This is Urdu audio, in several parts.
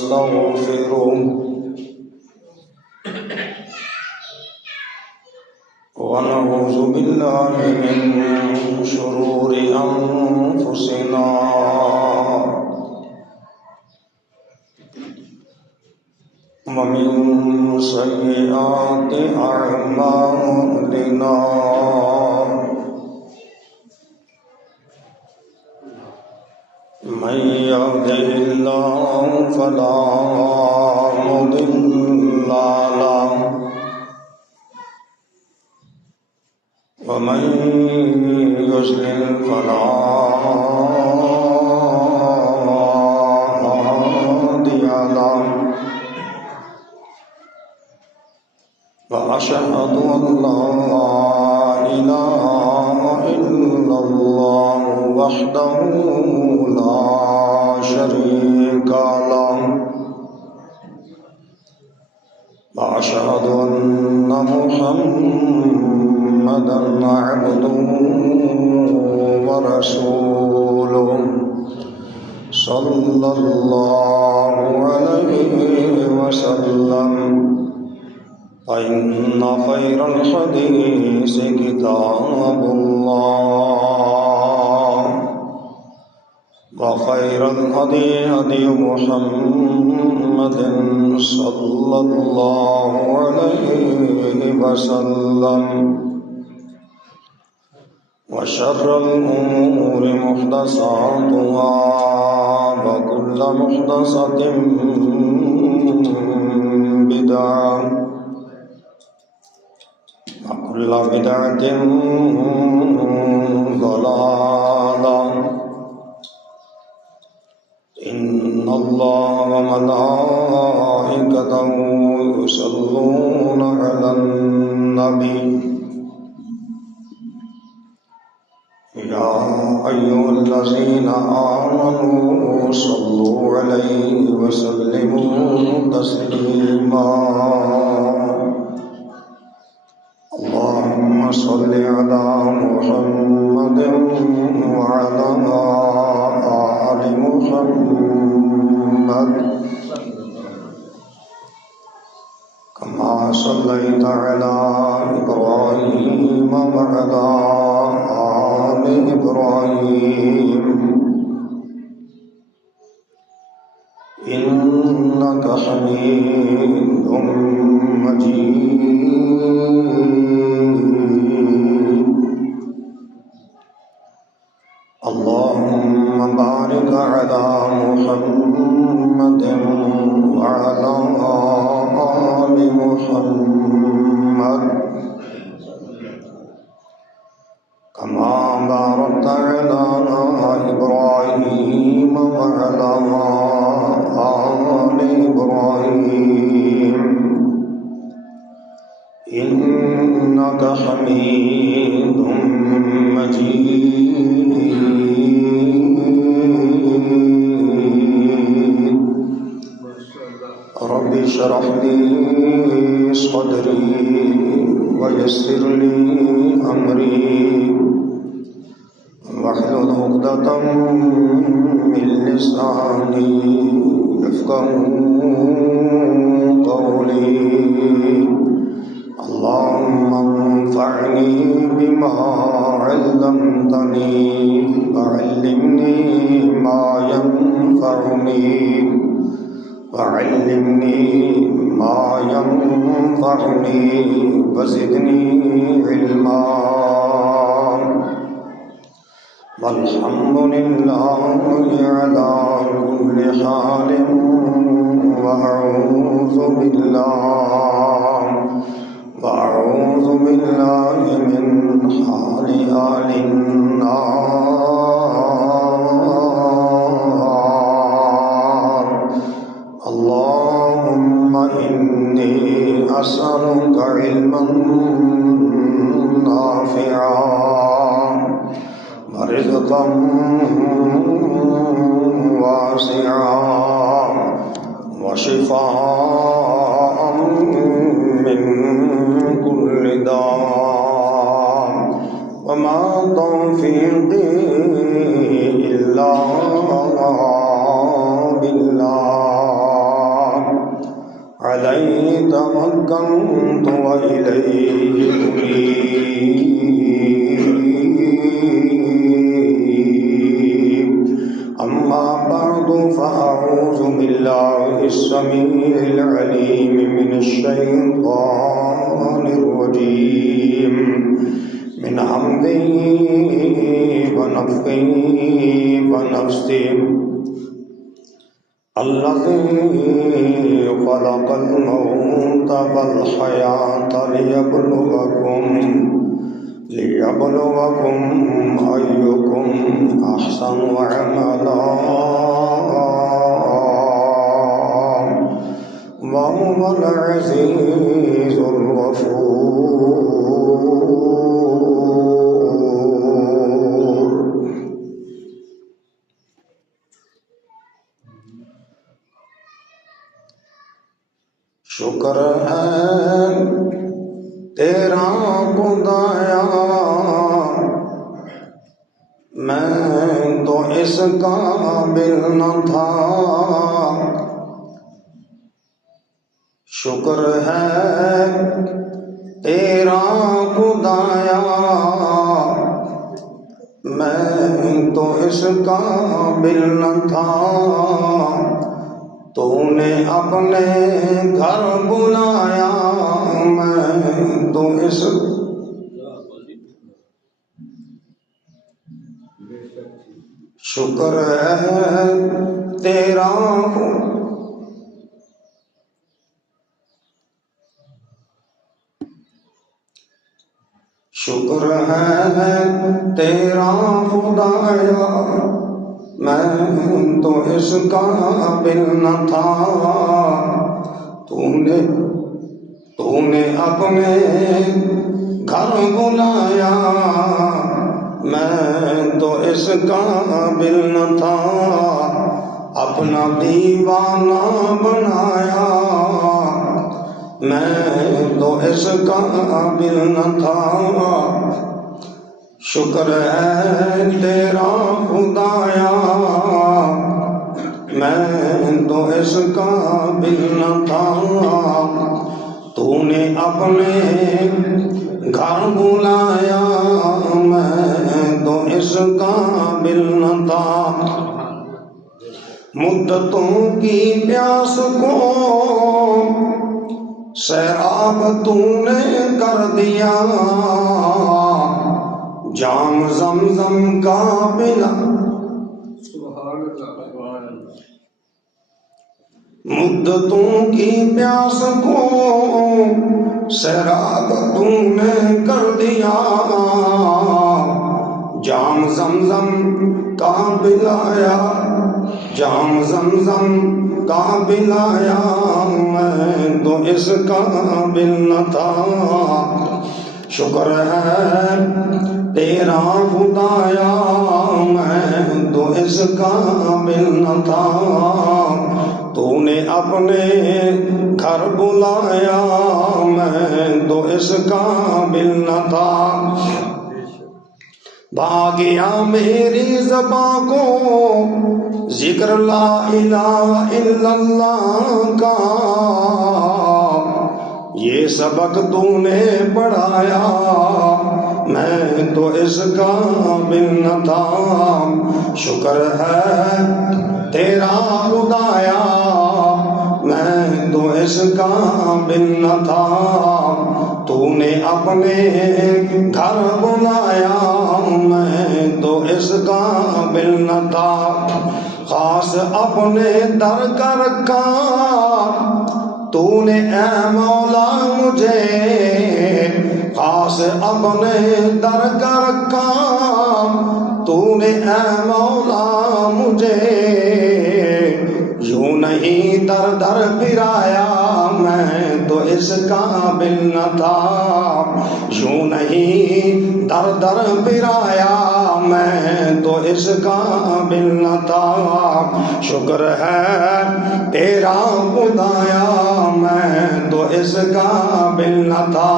ونستغفره ونعوذ بالله من شرور أنفسنا ومن سيئات أعمالنا من يهده الله فلا مضل له ومن يضلل فلا هادي له وأشهد أن لا إله إلا الله وحده لا شريك له وأشهد أن محمدا عبده ورسوله صلى الله عليه وسلم فإن خير الحديث كتاب الله وخير الهدي هدي محمد صلى الله عليه وسلم وشر الأمور محدثاتها وكل محدثة بدعة وكل بدعة ضلالة إن الله وملائكته يصلون على النبي يا أيها الذين آمنوا صلوا عليه وسلموا تسليما اللهم صل على محمد وعلى آل محمد كما صليت على إبراهيم وعلى آل إبراهيم إنك حميد مجيد اللهم بارك على محمد وعلى آل محمد كما باركت على إبراهيم وعلى آل إبراهيم إنك حميد مجيد رب اشرح لي صدري ويسر لي أمري واحلل عقدة من لساني يفقهوا قولي اللهم انفعني بما علمتني وعلمني ما ينفعني وزدني علما والحمد لله على كل حال وأعوذ بالله من حال أهل النار اللهم إني أسألك علما نافعا ورزقا واسعا وشفاء من كل داء وما توفيقي إلا بالله عليه توكلت وإليه أنيب أما بعد فأعوذ بالله السميع العليم من الشيطان الرجيم من حمده ونفخه ونفثه الذي خلق الموت والحياة ليبلوكم أيكم أحسن عملا وهو العزيز الغفور. شکر ہے تیرا خدایا میں تو اس قابل نہ تھا. شکر ہے تیرا خدایا میں تو اس قابل نہ تھا. تو نے اپنے گھر بلایا میں تو اس شکر ہے تیرا شکر ہے تیرا خدایا میں تو اس قابل نہ تھا. تو نے اپنے گھر بلایا میں تو اس قابل نہ تھا. اپنا دیوانہ بنایا میں تو اس قابل نہ تھا. شکر ہے تیرا خدایا میں تو اس قابل نہ تھا. تو نے اپنے گھر بلایا میں تو اس قابل نہ تھا. مدتوں کی پیاس کو سیراب تو نے کر دیا. جام زمزم کا پلا مدتوں کی پیاس کو سیراب تو نے کر دیا. جام زمزم کا پلایا جام زمزم کا پلایا میں تو اس قابل نہ تھا. شکر ہے تیرا خدایا میں تو اس قابل نہ تھا. تو نے اپنے گھر بلایا میں تو اس قابل نہ تھا. بھاگیا میری زباں کو ذکر لا الہ الا اللہ کا. یہ سبق تو نے پڑھایا میں تو اس قابل نہ تھا. شکر ہے تیرا خدایا میں تو اس قابل نہ تھا. تو نے اپنے گھر بلایا میں تو اس قابل نہ تھا. خاص اپنے در کا رکھا تو نے اے مولا مجھے. خاص اپنے در کا رکھا تو نے اے مولا مجھے. یوں نہیں در در پھرایا میں تو اس قابل نہ تھا. یوں نہیں در در پھرایا میں تو اس قابل نہ تھا. شکر ہے تیرا خدایا میں تو اس قابل نہ تھا.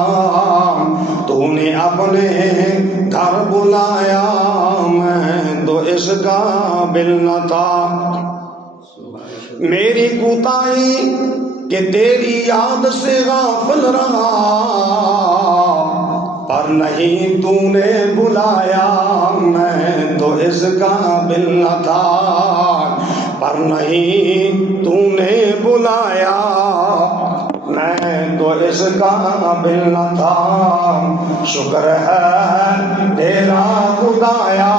تو نے اپنے گھر بلایا میں تو اس قابل نہ تھا. میری کوتاہی کہ تیری یاد سے غافل رہا، پر نہیں تو نے بلایا، میں تو اس قابل نہ تھا، پر نہیں تو نے بلایا، میں تو اس قابل نہ تھا۔ شکر ہے تیرا خدایا،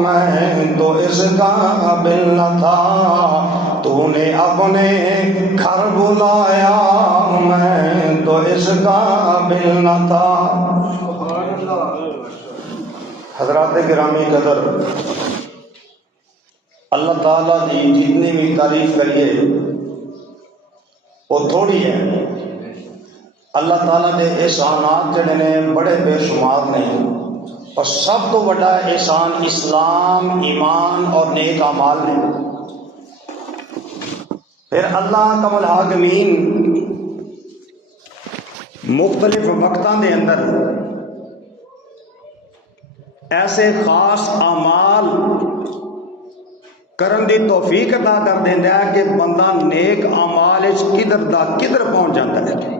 میں تو اس قابل نہ تھا، تو نے اپنے گھر بلایا، میں تو اس قابل نہ تھا۔ حضرات گرامی قدر، اللہ تعالیٰ دی جتنی بھی تعریف کریے وہ تھوڑی ہے۔ اللہ تعالیٰ دے احسانات جڑے نے بڑے بے شمار نے، اور سب تو بڑا احسان اسلام، ایمان اور نیک اعمال نے۔ پھر اللہ کم الحاکمین مختلف وقتاں دے اندر ایسے خاص اعمال کرن دی توفیق عطا کر دیندا ہے کہ بندہ نیک اعمال وچ کدھر دا کدھر پہنچ جاتا ہے۔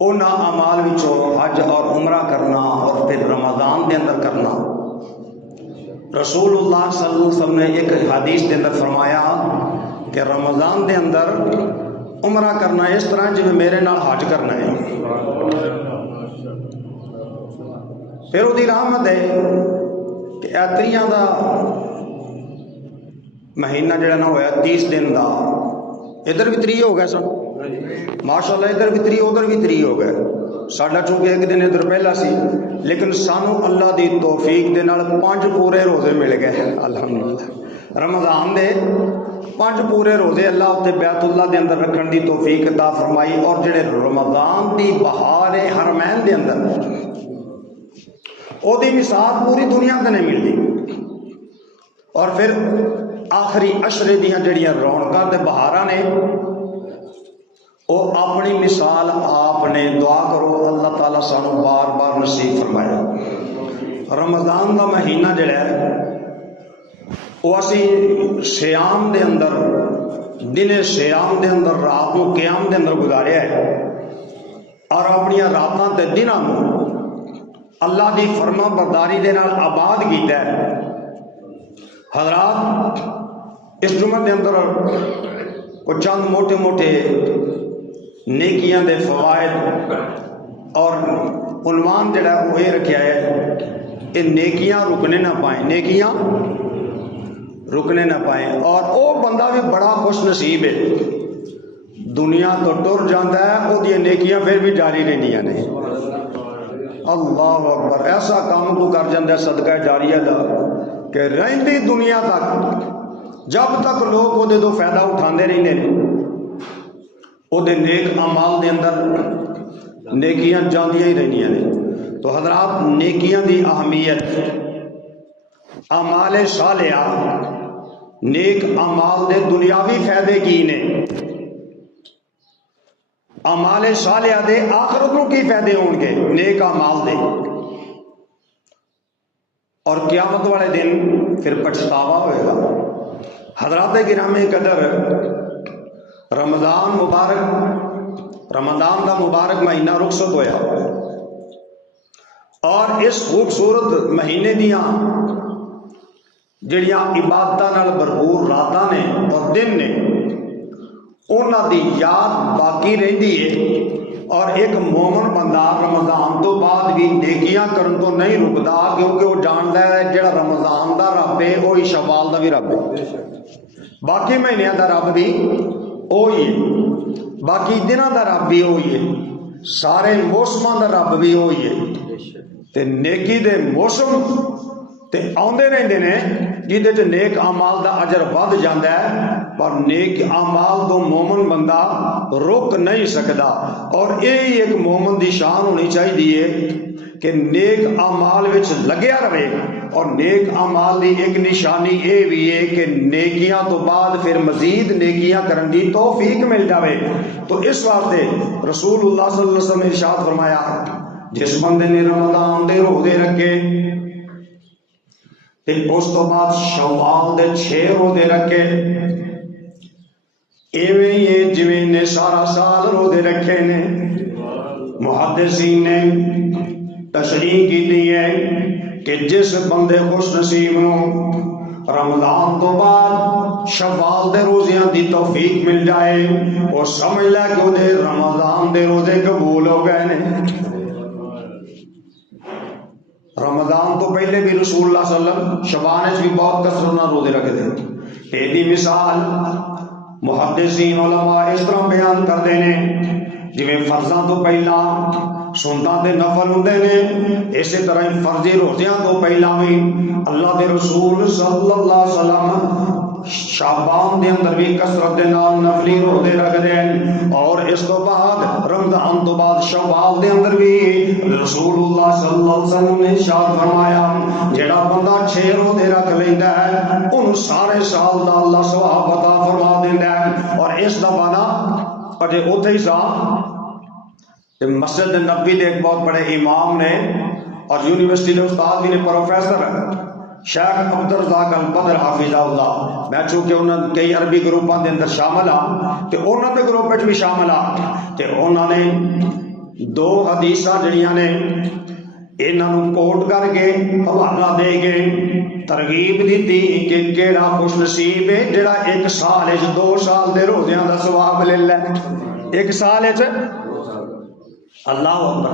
انہاں اعمال وچوں حج اور عمرہ کرنا، اور پھر رمضان دے اندر کرنا۔ رسول اللہ صلی اللہ علیہ وسلم نے ایک حدیث دے اندر فرمایا کہ رمضان دے اندر عمرہ کرنا اس طرح جی میرے نال حج کرنا ہے۔ پھر وہ رحمت ہے کہ تریاں دا مہینہ جڑا نہ ہویا 30 دن دا، ادھر بھی 3 ہو گئے سن ماشاءاللہ، ادھر بھی 3 ادھر بھی 3 ہو گئے۔ ساڈا چونکہ ایک دن ادھر پہلا سی، لیکن سانو اللہ دی توفیق دے نال 5 پورے روزے مل گئے الحمدللہ۔ رمضان دے 5 پورے روزے اللہ تے بیت اللہ دے اندر رکھن دی توفیق عطا فرمائی، اور جڑے رمضان دی بہار حرمین دے اندر او دی مثال پوری دنیا تے نہیں ملتی۔ اور پھر آخری عشرے دیاں جڑیاں رونقاں تے بہاراں نے، او اپنی مثال آپ نے دعا کرو اللہ تعالیٰ سانو بار بار نصیب فرمایا۔ رمضان دا مہینہ جڑا ہے وہ اسی سیام دے اندر، دن سیام دے اندر، رات کو قیام دے اندر گزاریا ہے، اور اپنی راتاں تے دناں نوں اللہ دی فرما برداری دے نال آباد کیتا ہے۔ حضرات اس جمعہ دے اندر کو چند موٹے موٹے نیکیاں دے فوائد اور عنوان جڑا وہ یہ رکھیا ہے کہ نیکیاں رکنے نہ پائیں، نیکیاں رکنے نہ پائیں۔ اور او بندہ بھی بڑا خوش نصیب ہے، دنیا تو ٹر جاتا ہے، وہ دی نیکیاں پھر بھی جاری رہنیاں نے۔ اللہ اکبر، ایسا کام تو کر جاندہ ہے صدقہ جاریہ دا کہ رہندی دنیا تک جب تک لوگ وہ دے دو فائدہ اٹھاندے رہنے، وہ دے نیک اعمال دے اندر نیکیاں جاندیاں ہی رہنیاں نے۔ تو حضرات نیکیاں دی اہمیت، اعمال صالحہ، نیک اعمال دے دنیاوی فائدے کی نے، اعمال صالحہ دے آخرت نو کی فائدے ہون گے نیک اعمال دے، اور قیامت والے دن پھر پچھتاوا ہوئے گا۔ حضرات گرامی قدر، رمضان مبارک، رمضان دا مبارک مہینہ رخصت ہویا، اور اس خوبصورت مہینے دیاں جڑیاں عبادتاں نال بھرپور راتاں نے اور دن نے، انہاں دی یاد باقی رہندی ہے۔ اور ایک مومن بندہ رمضان تو بعد بھی نیکیاں کرن تو نہیں رکدا، کیونکہ وہ جاندا ہے جڑا رمضان دا رب ہے وہی شوال دا بھی رب ہے، باقی مہینیاں دا رب بھی وہی ہے، باقی دنوں دا رب بھی وہی ہے، سارے موسماں دا رب بھی وہی ہے۔ تے نیکی دے موسم تے آندے رہندے نے جہدے چ نیک اعمال دا اجر ود جاندا ہے، پر نیک اعمال تو مومن بندہ روک نہیں سکدا۔ اور یہی ایک مومن دی شان ہونی چاہیے کہ نیک اعمال وچ لگیا رہے، اور نیک اعمال دی ایک نشانی یہ بھی ہے کہ نیکیاں تو بعد پھر مزید نیکیاں کرن دی توفیق مل جاوے۔ تو اس واسطے رسول اللہ صلی اللہ علیہ وسلم نے ارشاد فرمایا، جس بندے نے رمضان دے روزے رکھے تے اس تو بعد شوال دے 6 روزے رکھے، ایویں یہ جویں نے سارا سال روزے رکھے نے. محدثین نے تشریح کی ہے کہ جس بندے خوش نصیب ہوں رمضان تو بعد شوال دے روزیاں دی توفیق مل جائے وہ سمجھ لے کہ وہ رمضان دے روزے قبول ہو گئے نے. رمضان تو پہلے بھی رسول اللہ صلی اللہ علیہ وسلم شبان بھی بہت کثرت نال روزے رکھتے. ایدی مثال محدثین علماء اس طرح بیان کرتے ہیں جویں فرضاں تو پہلا سنتاں تے نفل ہوندے نے اسی طرح فرضی روزیاں تو پہلا بھی اللہ دے رسول صلی اللہ علیہ وسلم شعبان دے اندر بھی کثرت دے نال نفلی روزے رکھدے ہیں اور اس تو بعد رمضان تو بعد شوال دے اندر بھی رسول اللہ صلی اللہ علیہ وسلم نے ارشاد فرمایا جڑا بندہ 6 روزے رکھ لیندا ہے اونوں سارے سال دا اللہ ثواب عطا فرما دیندا ہے. اور اس دا بانا اجے اوتھے ہی سا مسجد نبوی دے ایک بہت بڑے امام نے اور یونیورسٹی دے استاد بھی نے پروفیسر شیخ عبد الرزاق البدر حافظہ اللہ. میں چونکہ انہوں نے کئی عربی گروپاں دے اندر شامل ہاں تے انہوں نے گروپ وچ بھی شامل ہاں تے انہوں نے 2 حدیثاں جڑیاں نے انہاں نوں کوٹ کر کے حوالہ دے کے ترغیب دیتی کہ کیڑا خوش نصیب ہے جڑا 1 سال وچ 2 سال دے روزیاں دا ثواب لے لے. 1 سال وچ اللہ اکبر.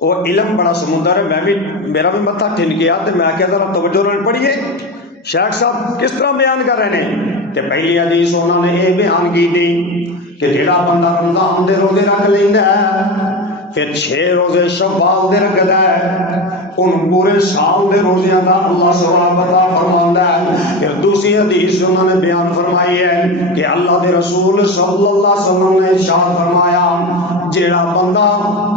وہ علم بڑا سمندر ہے. میں بھی میرا بھی متھا ٹھن گیا تے میں کہا ذرا توجہ نال پڑھیے شیخ صاحب کس طرح بیان کر رہے ہیں. تے پہلی حدیث انہوں نے یہ بیان کی تھی کہ جڑا بندہ رمضان دے روزے رکھ لیندا ہے پھر 6 روزے شوال دے رکھدا ہے ان پورے سال دے روزیاں دا اللہ ثواب عطا فرماندا ہے. پھر دوسری حدیث انہوں نے بیان فرمائی ہے کہ اللہ دے رسول صلی اللہ علیہ وسلم نے ارشاد فرمایا جڑا بندہ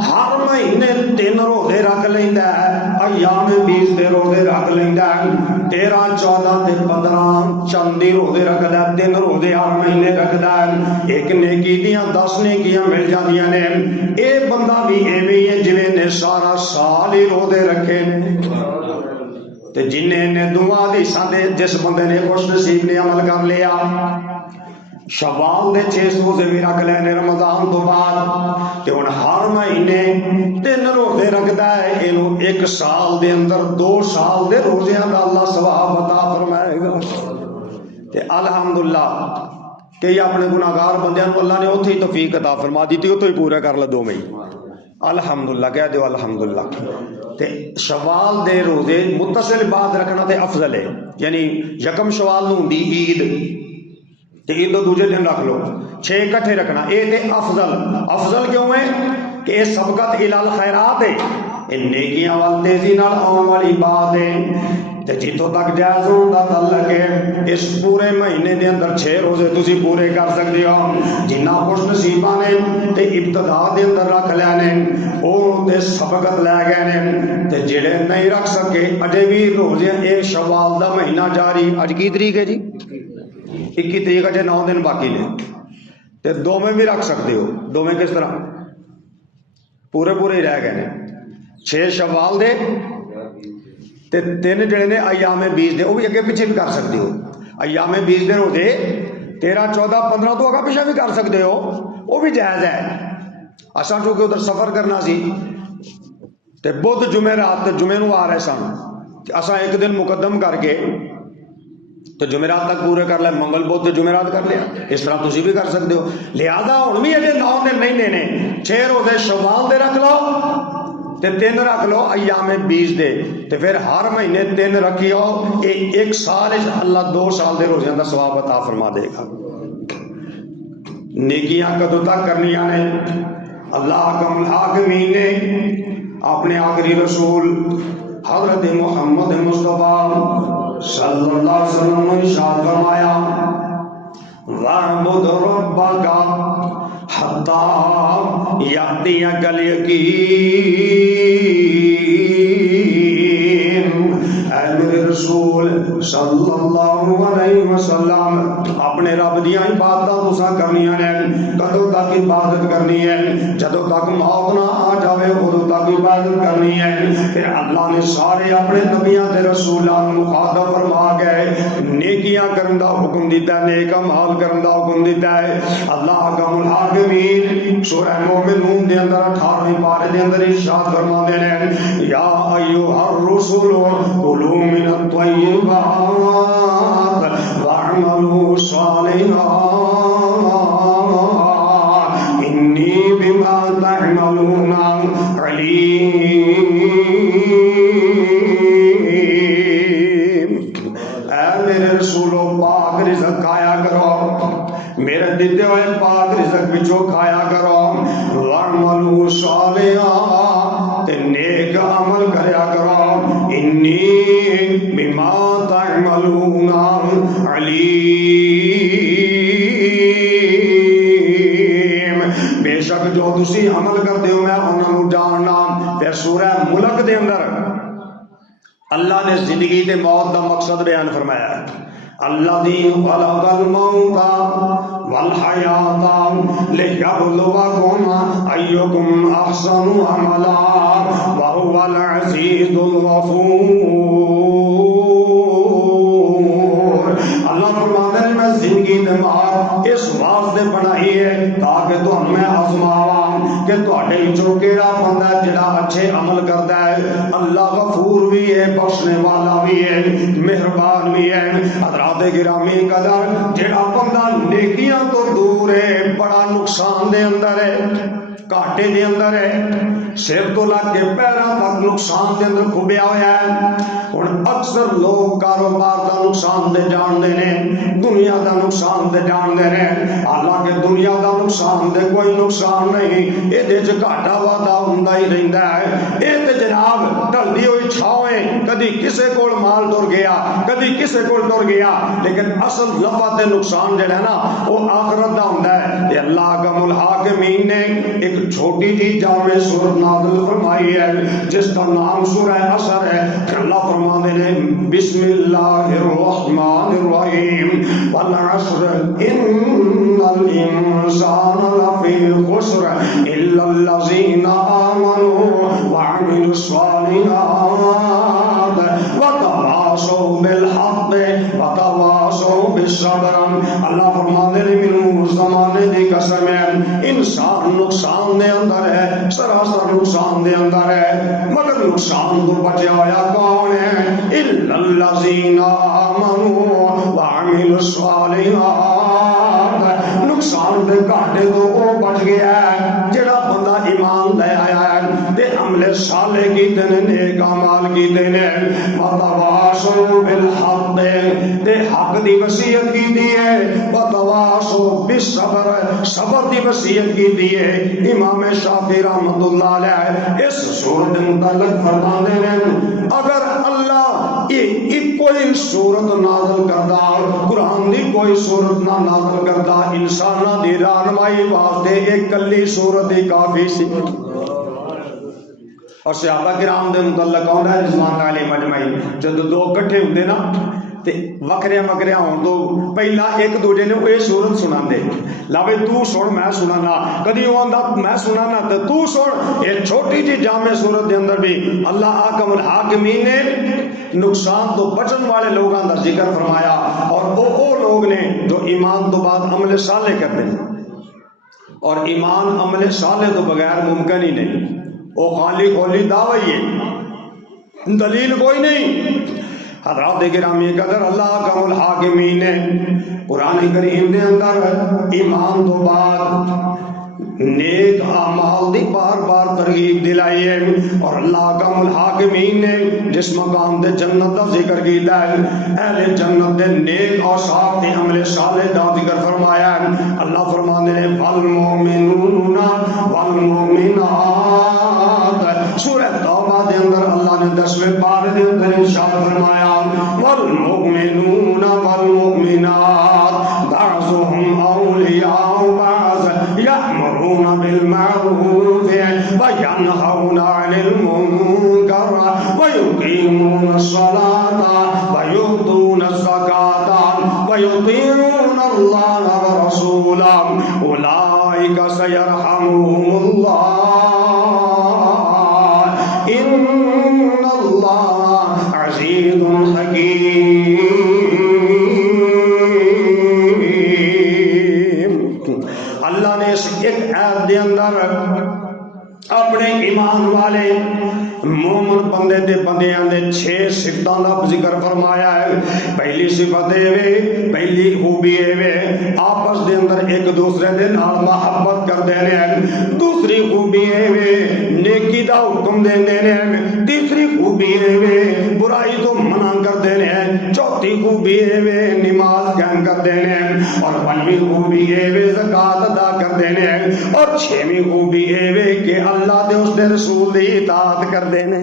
ہر مہینے 3 روزے رکھ لیندا ہے ایام 20 دے روزے رکھ لیندا ہے 13 14 تے 15 چندی روزے رکھدا ہے 3 روزے ہر مہینے رکھدا ہے ایک نیکی دیاں 10 نیکیاں مل جاندیاں نے. اے بندہ بھی ایویں ہے جویں نے سارا سال ہی روزے رکھے نے. تے جنہیں نے دعا دی ساندے جس بندے نے خوش نصیب نے عمل کر لیا شوال دے 6 روزے بھی رکھ لینے رمضان تو بعد تے ہن ہر مہینے 3 روزے رکھدا ہے اینو 1 سال دے اندر 2 سال دے روزیاں دا اللہ ثواب عطا فرمائے گا. تے الحمدللہ کہ اپنے گناہگار بندیاں نوں اللہ نے اوتھے ہی توفیق عطا فرما دیتی اوتھے ہی پورا کر لے 2 مہینے. الحمدللہ کہہ دیو الحمدللہ. تے شوال دے روزے متصل بعد رکھنا تے افضل ہے یعنی یکم شوال نوں ہوندی عید تے عید دو دوجے دن رکھ لو 6 اکٹھے رکھنا اے تے افضل کیوں ہے کہ اے سبقت الی الخیرات ہے اے نیکیاں وال تیزی نال آن والی بات ہے. تے جتوں تک جائز ہوندا تعلق ہے اس پورے مہینے دے اندر 6 روزے تسی پورے کر سکتے ہو. جنہ خوش نصیباں نے تے ابتدا دے اندر رکھ لے نے او تے سبقت لے گئے نے تے جڑے نہیں رکھ سکے اجے بھی روزے اے شوال دا مہینہ جاری. اج کی تاریخ ہے جی 21 تاریخ اجے 9 دن باقی نے تے 2 میں بھی رکھ سکتے ہو. 2 میں کس طرح پورے ہی رہ گئے نے 6 شوال دے تے 3 جڑے نے ایام 20 دے وہ بھی اگے پیچھے بھی کر سکتے ہو. ایام 20 دے روزے 13 14 15 تو اگا پیچھے بھی کر سکتے ہو وہ بھی جائز ہے. اساں چونکہ ادھر سفر کرنا سی تے بدھ جمعرات جمعے نو آ رہے سن اساں ایک دن مقدم کر کے تو جمعرات تک پورے کر لے منگل بدھ جمعرات کر لیا. اس طرح تسی بھی کر سکتے ہو. لہذا ہن بھی اجے 9 دن نہیں لینے 6 روزے شوال دے رکھ لو تے 3 رکھ لو ایام 20 دے تے پھر ہر مہینے 3 رکھیو یہ 1 سال اللہ 2 سال دے روزیاں دا ثواب عطا فرما دے گا. نیکیاں کدوں تک کرنیاں نے اللہ حکم الحاکمین نے اپنے آخری رسول حضرت محمد مصطفیٰ صلی اللہ علیہ وسلم نے ارشاد فرمایا وَاعْبُدْ رَبَّكَ حَتَّى يَأْتِيَكَ الْيَقِينُ. اے میرے رسول صلی اللہ علیہ وسلم اپنے رب دیاں عبادتاں تساں کرنیاں نے. کدوں تک عبادت کرنی ہے؟ جدوں تک موت نہ آ جاوے ادوں تک عبادت کرنی ہے. پھر اللہ نے سارے اپنے نبیاں تے رسولاں نوں مخاطب فرما کے نیکیاں کرن دا حکم دیتا ہے, نیک اعمال کرن دا حکم دیتا ہے. اللہ حکم الحاکمین سورہ مومنون دے اندر 18ویں پارے دے اندر ارشاد فرماندے نے یا ایھا الرسل کلوا من الطیبات واعملوا صالحا انی بما تعملون علیم. اے میرے رسولو پاک رزق کھایا کرو, میرے دیتے ہوئے پاک رزق وچوں کھایا کرو. وَاعْمَلُوا صَالِحًا تے نیک عمل کریا کرو. انی بما تعملون علیم. بے شک جو تسی عمل کرتے ہو میں انہاں نوں جاننا. پھر سورہ ملک دے اندر اللہ نے زندگی تے موت دا مقصد بیان فرمایا ہے. الذی خلق الموت والحیاۃ لیبلوکم ایکم احسن عملا وہو العزیز الغفور. اللہ فرماتا ہے میں زندگی تے موت اس واسطے بنائی ہے تاکہ تمہیں میں آزماواں کہ تہاڈے وچوں کیڑا بندہ جڑا اچھے عمل کردا ہے. اللہ غفور بھی ہے, بخشنے والا بھی ہے, مہربان بھی ہے. حضرات گرامی قدر جڑا بندہ نیکیاں تو دور ہے بڑا نقصان دے اندر ہے, گھاٹے دے اندر ہے, سر تو لگ کے پیراں تک نقصان دے اندر کھبیا ہوا ہے. ہن اکثر لوگ کاروبار دا نقصان دے جاندے نے, دنیا دا نقصان دے جاندے نے. حالانکہ دنیا دا نقصان دے کوئی نقصان نہیں, یہ گھاٹا وادا ہوندا ہی رہندا ہے. یہ تے جناب ڈلدی ہوئی چھاویں, کدی کسے کول مال ٹر گیا, کدی کسے کول ٹر گیا, لیکن اصل نفع تے نقصان جڑا ہے نا وہ آخرت دا ہوندا ہے. یہ اللہ حکم الحاکمین نے ایک چھوٹی جی جامع سورت نازل فرمائی ہے جس کا نام سورہ عصر ہے. اللہ فرماتے ہیں بسم اللہ الرحمن الرحیم والعصر ان الانسان لفی خسر الا الذین آمنوا وعملوا الصالحات وتواصوا بالحق وتواصوا بالصبر. اللہ فرماتے ہیں منو زمانے دی قسم ہے انسان نقصان دے اندر ہے, سراسر نقصان دے اندر ہے, مگر نقصان تو بچیا ہوا کون ہے؟ الا الذین آمنوا وعملوا الصالحات. نقصان دے گھاٹے تو وہ بچ گیا ہے جڑا بندہ ایمان لے آیا ہے تے عمل صالح کیتے نے, نیک اعمال کیتے نے. وتواصوا بالحق تے حق دی وصیت کیتی ہے, وتواصوا بالصبر صبر دی وصیت کیتی ہے. امام شافعی رحمۃ اللہ علیہ اس سورت متعلق فرماتے ہیں اگر اللہ ایک کوئی سورت نازل کردا, قرآن دی کوئی سورت نہ نازل کردا, انساناں دی رہنمائی واسطے ایک کلی سورت ہی کافی سی. اور صحابہ کرام دے متعلق آندا ہے رضوان علی مجمعین جب دو اکٹھے ہوندے نا تے وکھرے وکھرے ہون تو پہلا ایک دوجے نے وہ سورت سناندے, لا بھئی تو سن میں سنانا, کدی وہ آندا میں سنانا تے تو سن. یہ چھوٹی جی جامع سورت دے اندر بھی اللہ حکم الحاکمین نے نقصان تو بچن والے لوگاں دا ذکر فرمایا, اور وہ لوگ نے جو ایمان تو بعد عمل صالح کرتے ہیں, اور ایمان عمل صالح تو بغیر ممکن ہی نہیں. وہ خالی کھولی دعوی ہے, دلیل کوئی نہیں. حضرات گرامی قدر اللہ حکم الحاکمین نے قرآن کریم دے اندر ایمان تو بعد نیک اعمال دی بار بار ترغیب دلائی ہے, اور اللہ حکم الحاکمین نے جس مقام دے جنت دا ذکر کیتا ہے اہل جنت دے نیک اور صاحب دے عمل صالح دا ذکر فرمایا ہے. اللہ فرماتے ہیں والمؤمنون والمؤمنات. سورہ توبہ دے اندر اللہ نے 10ویں پارے دے اندر ارشاد فرمایا والمؤمنون والمؤمنات بعضهم اولیاء بعض یأمرون بالمعروف وینہون عن المنکر ویقیمون الصلاة ویؤتون الزکاة ویطیعون اللہ اللہ ورسولہ اولئک سیرحمهم اللہ ان اللہ عزیز حکیم۔ اللہ نے اس ایک آیت دے اندر اپنے ایمان والے مومن بندے دے بندیاں دے 6 صفتاں دا ذکر فرمایا ہے۔ پہلی صفت پہلی خوبی آپس دے اندر ایک دوسرے دے نال محبت کر دینے ہیں۔ دوسری خوبی نیکی دا حکم دینے ہیں۔ تیسری خوبی برائی تو منع کر دینے ہیں۔ چوتھی خوبی نماز قائم کر دینے ہیں۔ اور پنجویں خوبی زکات ادا کر دینے ہیں۔ اور 6ویں خوبی کہ اللہ دے اس دے رسول دی اطاعت کر دینے۔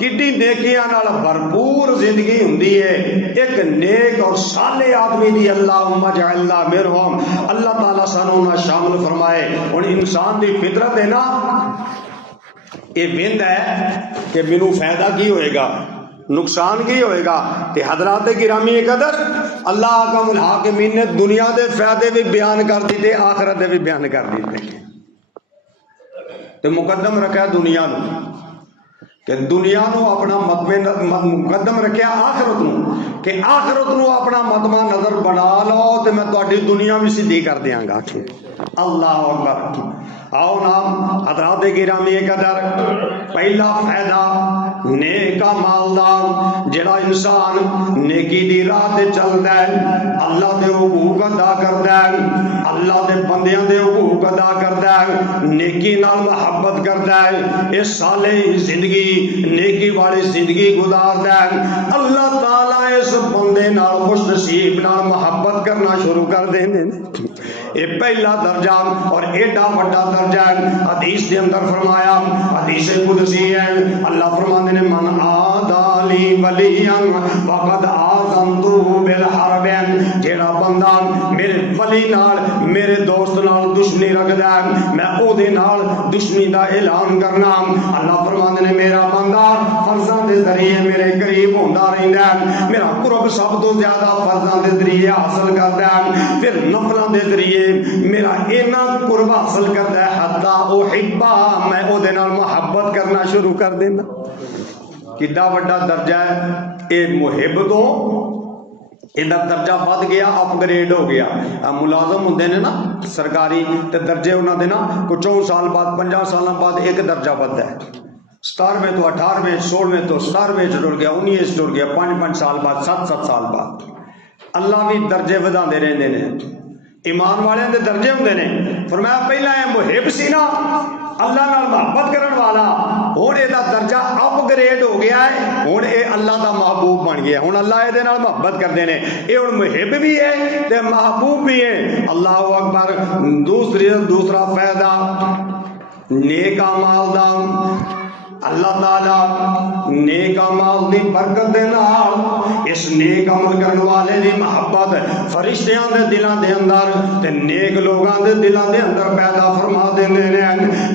کتنی نیکیاں نال بھرپور زندگی ہوندی ہے ایک نیک اور صالح آدمی دی۔ اللہم اجعلنا منہم، اللہ تعالیٰ سانوں نہ شامل فرمائے۔ اور انسان دی فطرت ہے نا، یہ وند ہے کہ مینوں فائدہ کی ہوئے گا، نقصان کی ہوئے گا۔ تے حضرات گرامی قدر اللہ احکم الحاکمین نے دنیا دے فائدے بھی بیان کر دیتے، آخرت دے بھی بیان کر دیتے۔ تے مقدم رکھا دنیا نو، کہ دنیا نو اپنا مقدم رکھیا آخرت نو، کہ آخرت نو اپنا مدمہ نظر بنا لو تے میں تہاڈی دنیا بھی سیدھی کر دیاں گا۔ اللہ اکبر۔ آؤ نام حضرات گرامی قدر، پہلا فائدہ نیکا مالدار جڑا انسان نیکی دی راہ تے چلدا ہے، اللہ دے حقوق ادا کردا ہے، اللہ دے بندیاں دے حقوق ادا کردا ہے، نیکی نال محبت کردا ہے، اس صالح زندگی نیکی والی زندگی گزاردا ہے، اللہ تعالیٰ اس بندے نال خوش نصیب نال محبت کرنا شروع کر دیندے نے۔ یہ پہلا درجہ اور ایڈا بڑا درجہ ہے۔ حدیث دے اندر فرمایا، حدیث قدسی ہے، اللہ فرماندے نے من عادی ولیا فقد آذنتہ بالحرب، جیڑا بندہ میرے ولی نال میرے دوست نال دشمنی رکھدا ہے میں او دے نال دشمنی دا اعلان کرنا۔ اللہ فرماندے نے میرا بندہ فرضاں دے ذریعے میرے قریب ہوندا رہندا ہے، میرا قرب سب تو زیادہ فرضاں دے ذریعے حاصل کردا ہے، پھر نفلاں دے ذریعے میرا اینا قرب حاصل کرتا ہے حتی احبہ، میں او دے نال محبت کرنا شروع کر دینا۔ کتنا بڑا درجہ ہے اے محب تو ادھر درجہ بڑھ گیا، اپ گریڈ ہو گیا۔ ملازم ہوندے نے نا سرکاری تے درجے انہاں دے نا کوئی 4 سال بعد 50 سال بعد ایک درجہ بڑھتا ہے، 17ویں تو 18ویں 16ویں تو 17ویں ٹر گیا، 19 ٹر گیا، 5 سال بعد 7 سال بعد۔ اللہ بھی درجے وداندے رہندے نے۔ ایمان والے دے درجے ہوندے نے۔ فرمایا پہلا ہے محب سی نا اللہ نال محبت کرن والا، ہن اے دا درجہ اپ گریڈ ہو گیا ہے، ہن اے اللہ دا محبوب بن گیا، ہن اللہ اے دے نال محبت کردے نے، اے ہن محب بھی ہے تے محبوب بھی ہے۔ اللہ اکبر۔ دوسرا فائدہ نیک اعمال دا، اللہ تعالیٰ نیک عمل دی برکت دے نال اس نیک عمل کرنے والے دی محبت فرشتیاں دے دلاں دے اندر تے نیک لوگاں دے دلاں دے اندر پیدا فرما دیندے نے،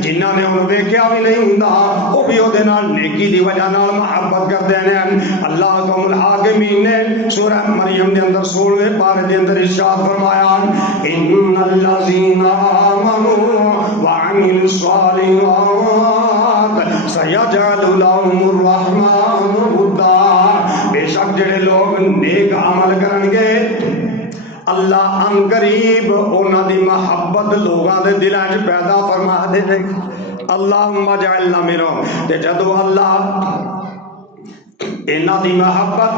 جنہاں نے انہوں ویکھیا بھی نہیں ہوندا او بھی او دے نال نیکی دی وجہ نال محبت کردے نے۔ اللہ قوم الحاکمین نے سورہ مریم دے اندر 16ویں پارے دے اندر ارشاد فرمایا، ان الذین آمنوا وعملوا الصالحات سیجعل لهم الرحمن ودا، بے شک جڑے لوگ نیک عمل کرن گے اللہ ان قریب انہاں دی محبت لوگاں دے دلاں وچ پیدا فرما دے گا۔ اللہم اجعلنا منہم۔ تے جدو اللہ انہاں دی محبت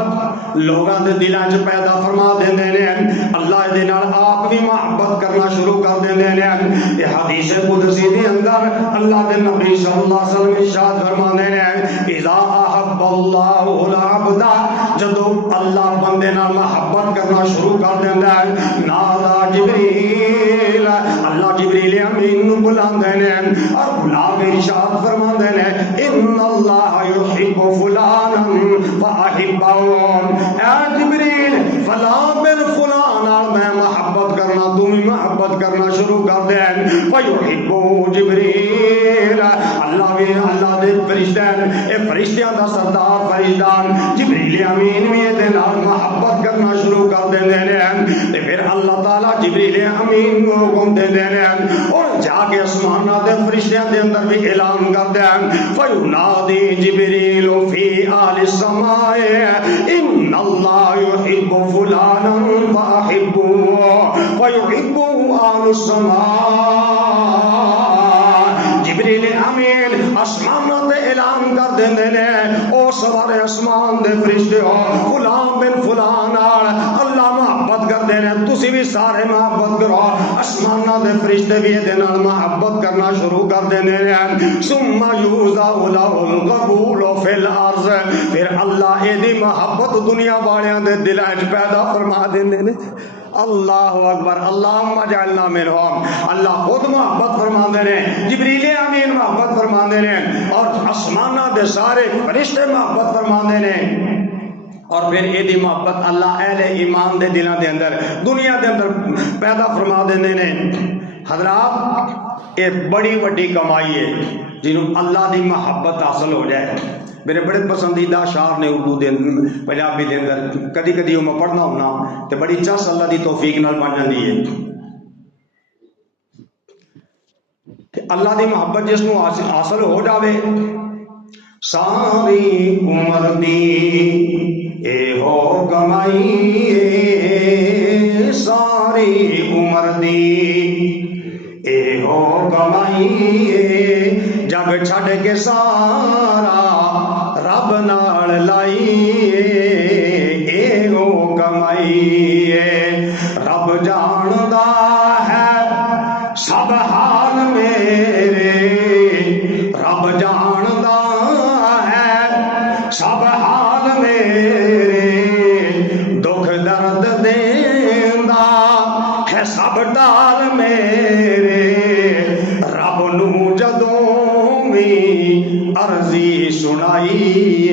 لوگاں دے دلاں وچ پیدا فرما دیندے نے، اللہ دے نال آپ بھی محبت کرنا شروع کر دیندے نے۔ یہ حدیث قدسی دے اندر اللہ دے نبی صلی اللہ علیہ وسلم ارشاد فرماندے نے، اذا احب اللہ العبد، جدو اللہ بندے نال محبت کرنا شروع کر دیندا ہے، نادا جبریل، اللہ جبریل امین نو بلاندے نے اور بلا کے ارشاد فرماندے نے، ان اللہ یحب فلانا فاحبہم، اے جبریل فلاں بن فلاں نال میں محبت کرنا، تم بھی محبت کرنا شروع کر دے۔ فیحبو جبریل، اللہ بھی اللہ دے فرشتے اے فرشتیاں دا سردار فرشتہ جبریل امین بھی دے نال محبت محبت کرنا شروع کر دیندے نے تے پھر اللہ تعالی جبریل امین نو حکم دے دیندے اور جا کے آسماناں دے فرشتیاں دے اندر بھی اعلان کر دے فینادی جبریل فی آل السماء ان اللہ یحب فلانا فاحبہ فیحب آل السماء جبریل امین آسمان دے اعلان کر دیندے نے او سارے آسمان دے فرشتے ہو فلان بن فلان اللہ محبت کردے نے تسی بھی سارے محبت کرو آسماناں دے فرشتے بھی دے نال محبت کرنا شروع کر دیندے نے ثم یوزع له القبول فی الارض پھر اللہ اے دی محبت دنیا والیاں دے دلاں وچ پیدا فرما دیندے نے اللہ اکبر اللہم اجعلنا منہم اللہ خود محبت فرماندے نے جبریل امین محبت فرماندے نے اور آسماناں دے سارے فرشتے محبت فرماندے نے اور پھر یہ دی محبت اللہ اہل ایمان دے دلاں دے اندر دنیا دے اندر پیدا فرما دیندے نے حضرات یہ بڑی بڑی کمائی ہے جنہوں اللہ دی محبت حاصل ہو جائے میرے بڑے پسندیدہ اشعار نے اردو دے پنجابی دے اندر کدی کدی میں پڑھنا ہونا تے بڑی چس اللہ دی توفیق نال بن جاندی ہے کہ اللہ دی محبت جس نو حاصل ہو جاوے ساری عمر دی اے ہو کمائی ساری عمر دی اے ہو کمائی جگ چھڈ کے سارا رب نال لائی اے ہو کمائی رب جاندا ہے سب حال میرے رب جاندا ہے سب حال میرے دکھ درد دیندا ہے سب ڈال میرے رب نو جدوں بھی عرضی سنائی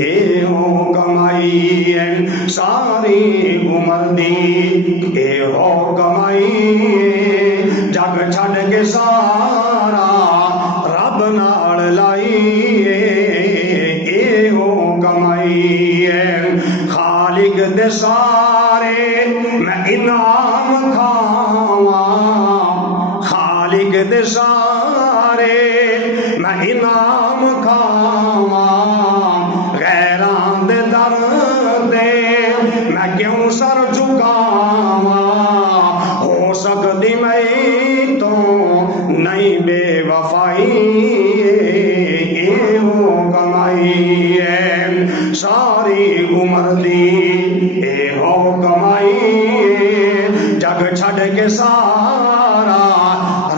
اے ہو کمائی ساری عمر دی اے ہو کمائی جگ چھڈ کے سارا رب نال لائی اے ہو کمائی خالق دے سارے میں انعام کھاواں خالق دے سارے میں انعام کھاواں غیراں دے در دے میں کیوں سر جھکاواں ہو سکدی میں تو نہیں بے وفائی اے ہو کمائی ساری عمر دی اے ہو کمائی جگ چھڈ کے سارا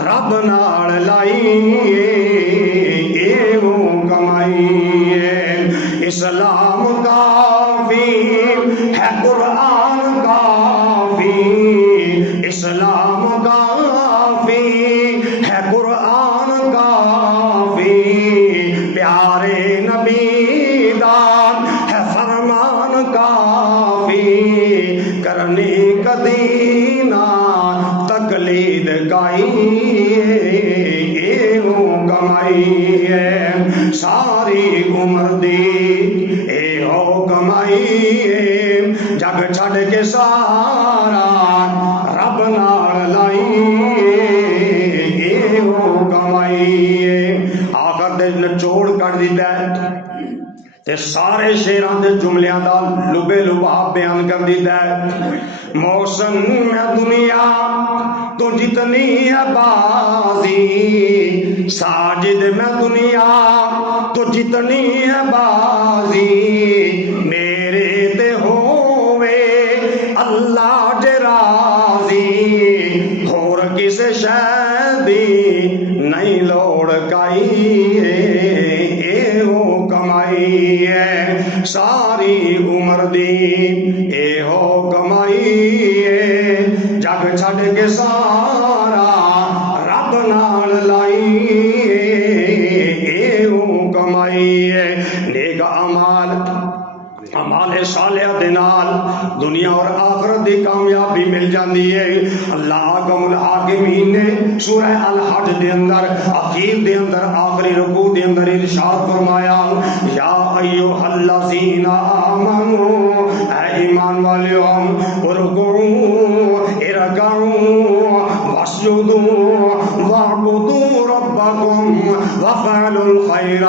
رب نال لائی اے ہو کمائی اسلام کافی ہے قرآن کافی اسلام کافی ہے قرآن کافی پیارے نبی دان ہے فرمان کافی کرنی کدی نہ تقلید گائی اے ہو کمائی ساری عمر دی اے ہو کمائی جگ چھڈ کے سارا رب نال لائی اے ہو کمائی آخر دے نچوڑ کر دیتا ہے تے سارے شیراں دے جملیاں دا لبے لباب بیان کر دیتا ہے موسم میں دنیا تو جتنی ہے بازی ساجد میں دنیا تو جتنی ہے بازی میرے تے ہووے اللہ جے راضی ہور کسے شے دی نہیں لوڑ کائی اے ہو کمائی ساری عمر دی اے ہو کمائی جگ چھڈ کے سارا رب نال لائی اے ہو کمائی نیک اعمال اعمال صالحہ دے نال بعد دنیا اور آخرت دی کامیابی مل جاندی ہے۔ اللہ حکم الحاکمین نے سورہ الحج دے اندر اخیر دے اندر آخری رکوع دے اندر ارشاد فرمایا یا ایھا الذین آمنو، اے ایمان والیو، ارکعوا ارکعوا واسجدوا واعبدوا ربکم وافعلوا الخیر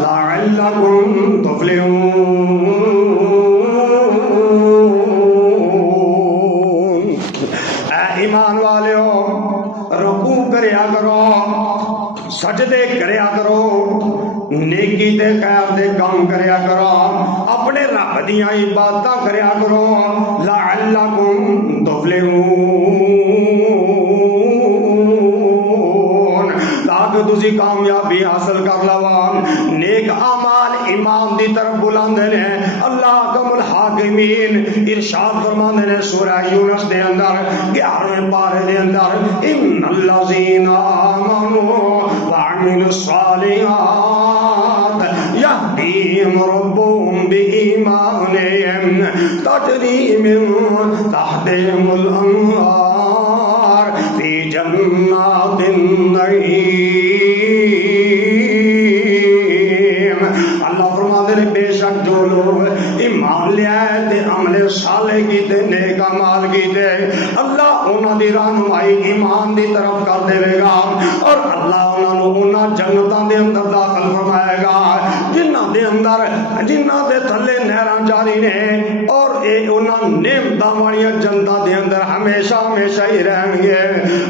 لعلکم تفلحون۔ اے ایمان والیو، رکوع کریا کرو، سجدے کریا کرو، نیکی تے خیر دے کام کریا کرو، اپنے رب دیاں عبادتاں کریا کرو، لعلکم تفلحون، تاکہ تسی کامیابی حاصل کر لو۔ نیک اعمال ایمان دی طرف بلاندے نے۔ اللہ حکم الحاکمین ارشاد فرماندے نے سورہ یونس دے اندر 11ویں پارے دے اندر ان الذین آمنوا وعملوا الصالحات یہدیہم ربہم بإیمانہم تجری من تحتہم الانہار فی جنات النعیم۔ اللہ فرماتے ہیں بے شک جو لوگ ایمان لے آئے تے عمل صالح کیتے، نیک اعمال کیتے، اللہ انہاں دی رہنمائی ایمان دی طرف کر دے گا، اور اللہ انہاں نو انہاں جنتاں دے اندر داخل فرمائے گا جنہاں دے تھلے نہراں جاری نے، اور اے انہاں نعمتاں والیاں جنتاں دے اندر ہمیشہ ہمیشہ ہی رہیں گے۔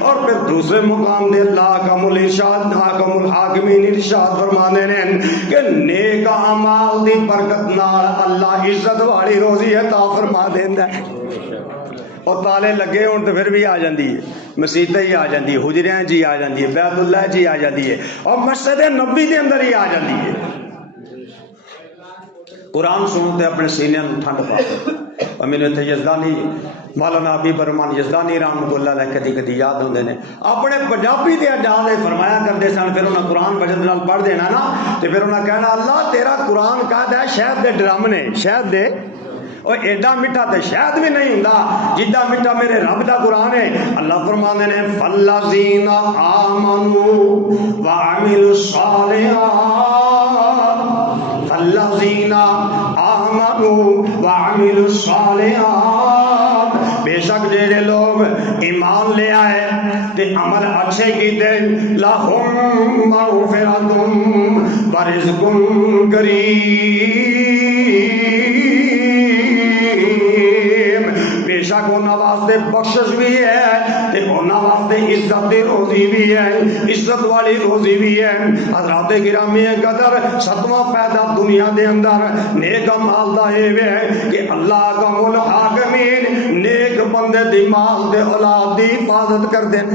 اور پھر دوسرے مقام دے اللہ حکم الحاکمین ارشاد فرمانے نے کہ نیک اعمال دی برکت نال اللہ عزت والی روزی عطا فرما دیندا ہے۔ اور تالے لگے ہون تو پھر بھی آ جاندی ہے، مسیتیں ہی آ جاندی ہے، حجریاں جی آ جاندی ہے، بیت اللہ جی آ جاندی ہے، اور مسجد نبی دے اندر ہی آ جاندی ہے۔ قرآن سنو تے اپنے سینے میں ٹھنڈ پاؤ۔ اور میں نے یزدانی مولانا حبیب الرحمان یزدانی رحمۃ اللہ علیہ کدی کدی یاد ہوندے نے، اپنے پنجابی دے انداز فرمایا کرتے سن، پھر انہاں قرآن وجد نال پڑھ دینا نا، تے پھر انہاں کہنا اللہ تیرا قرآن کہدا ہے شہد دے ڈرم نے، شہد دے، اور ایڈا میٹھا تے شہد بھی نہیں ہوندا جڈا میٹھا میرے رب دا قرآن ہے۔ اللہ فرماندے نے فالذین آمنوا وعملوا الصالحات، فالذین آمنوا وعملوا الصالحات، بے شک جڑے لوگ ایمان لے آئے تے عمل اچھے کیتے، لہم مغفرۃ ورزق کریم، بے شک انہاں واسطے بخشش بھی ہے تے انہاں واسطے عزت دی روزی بھی ہے، عزت والی روزی بھی ہے۔ حضرات گرامی قدر 7واں فائدہ دنیا دے اندر نیک مال دا اے ہے کہ اللہ کا الحاکمین نیک بندے دی مال دے اولاد دی حفاظت کر دین۔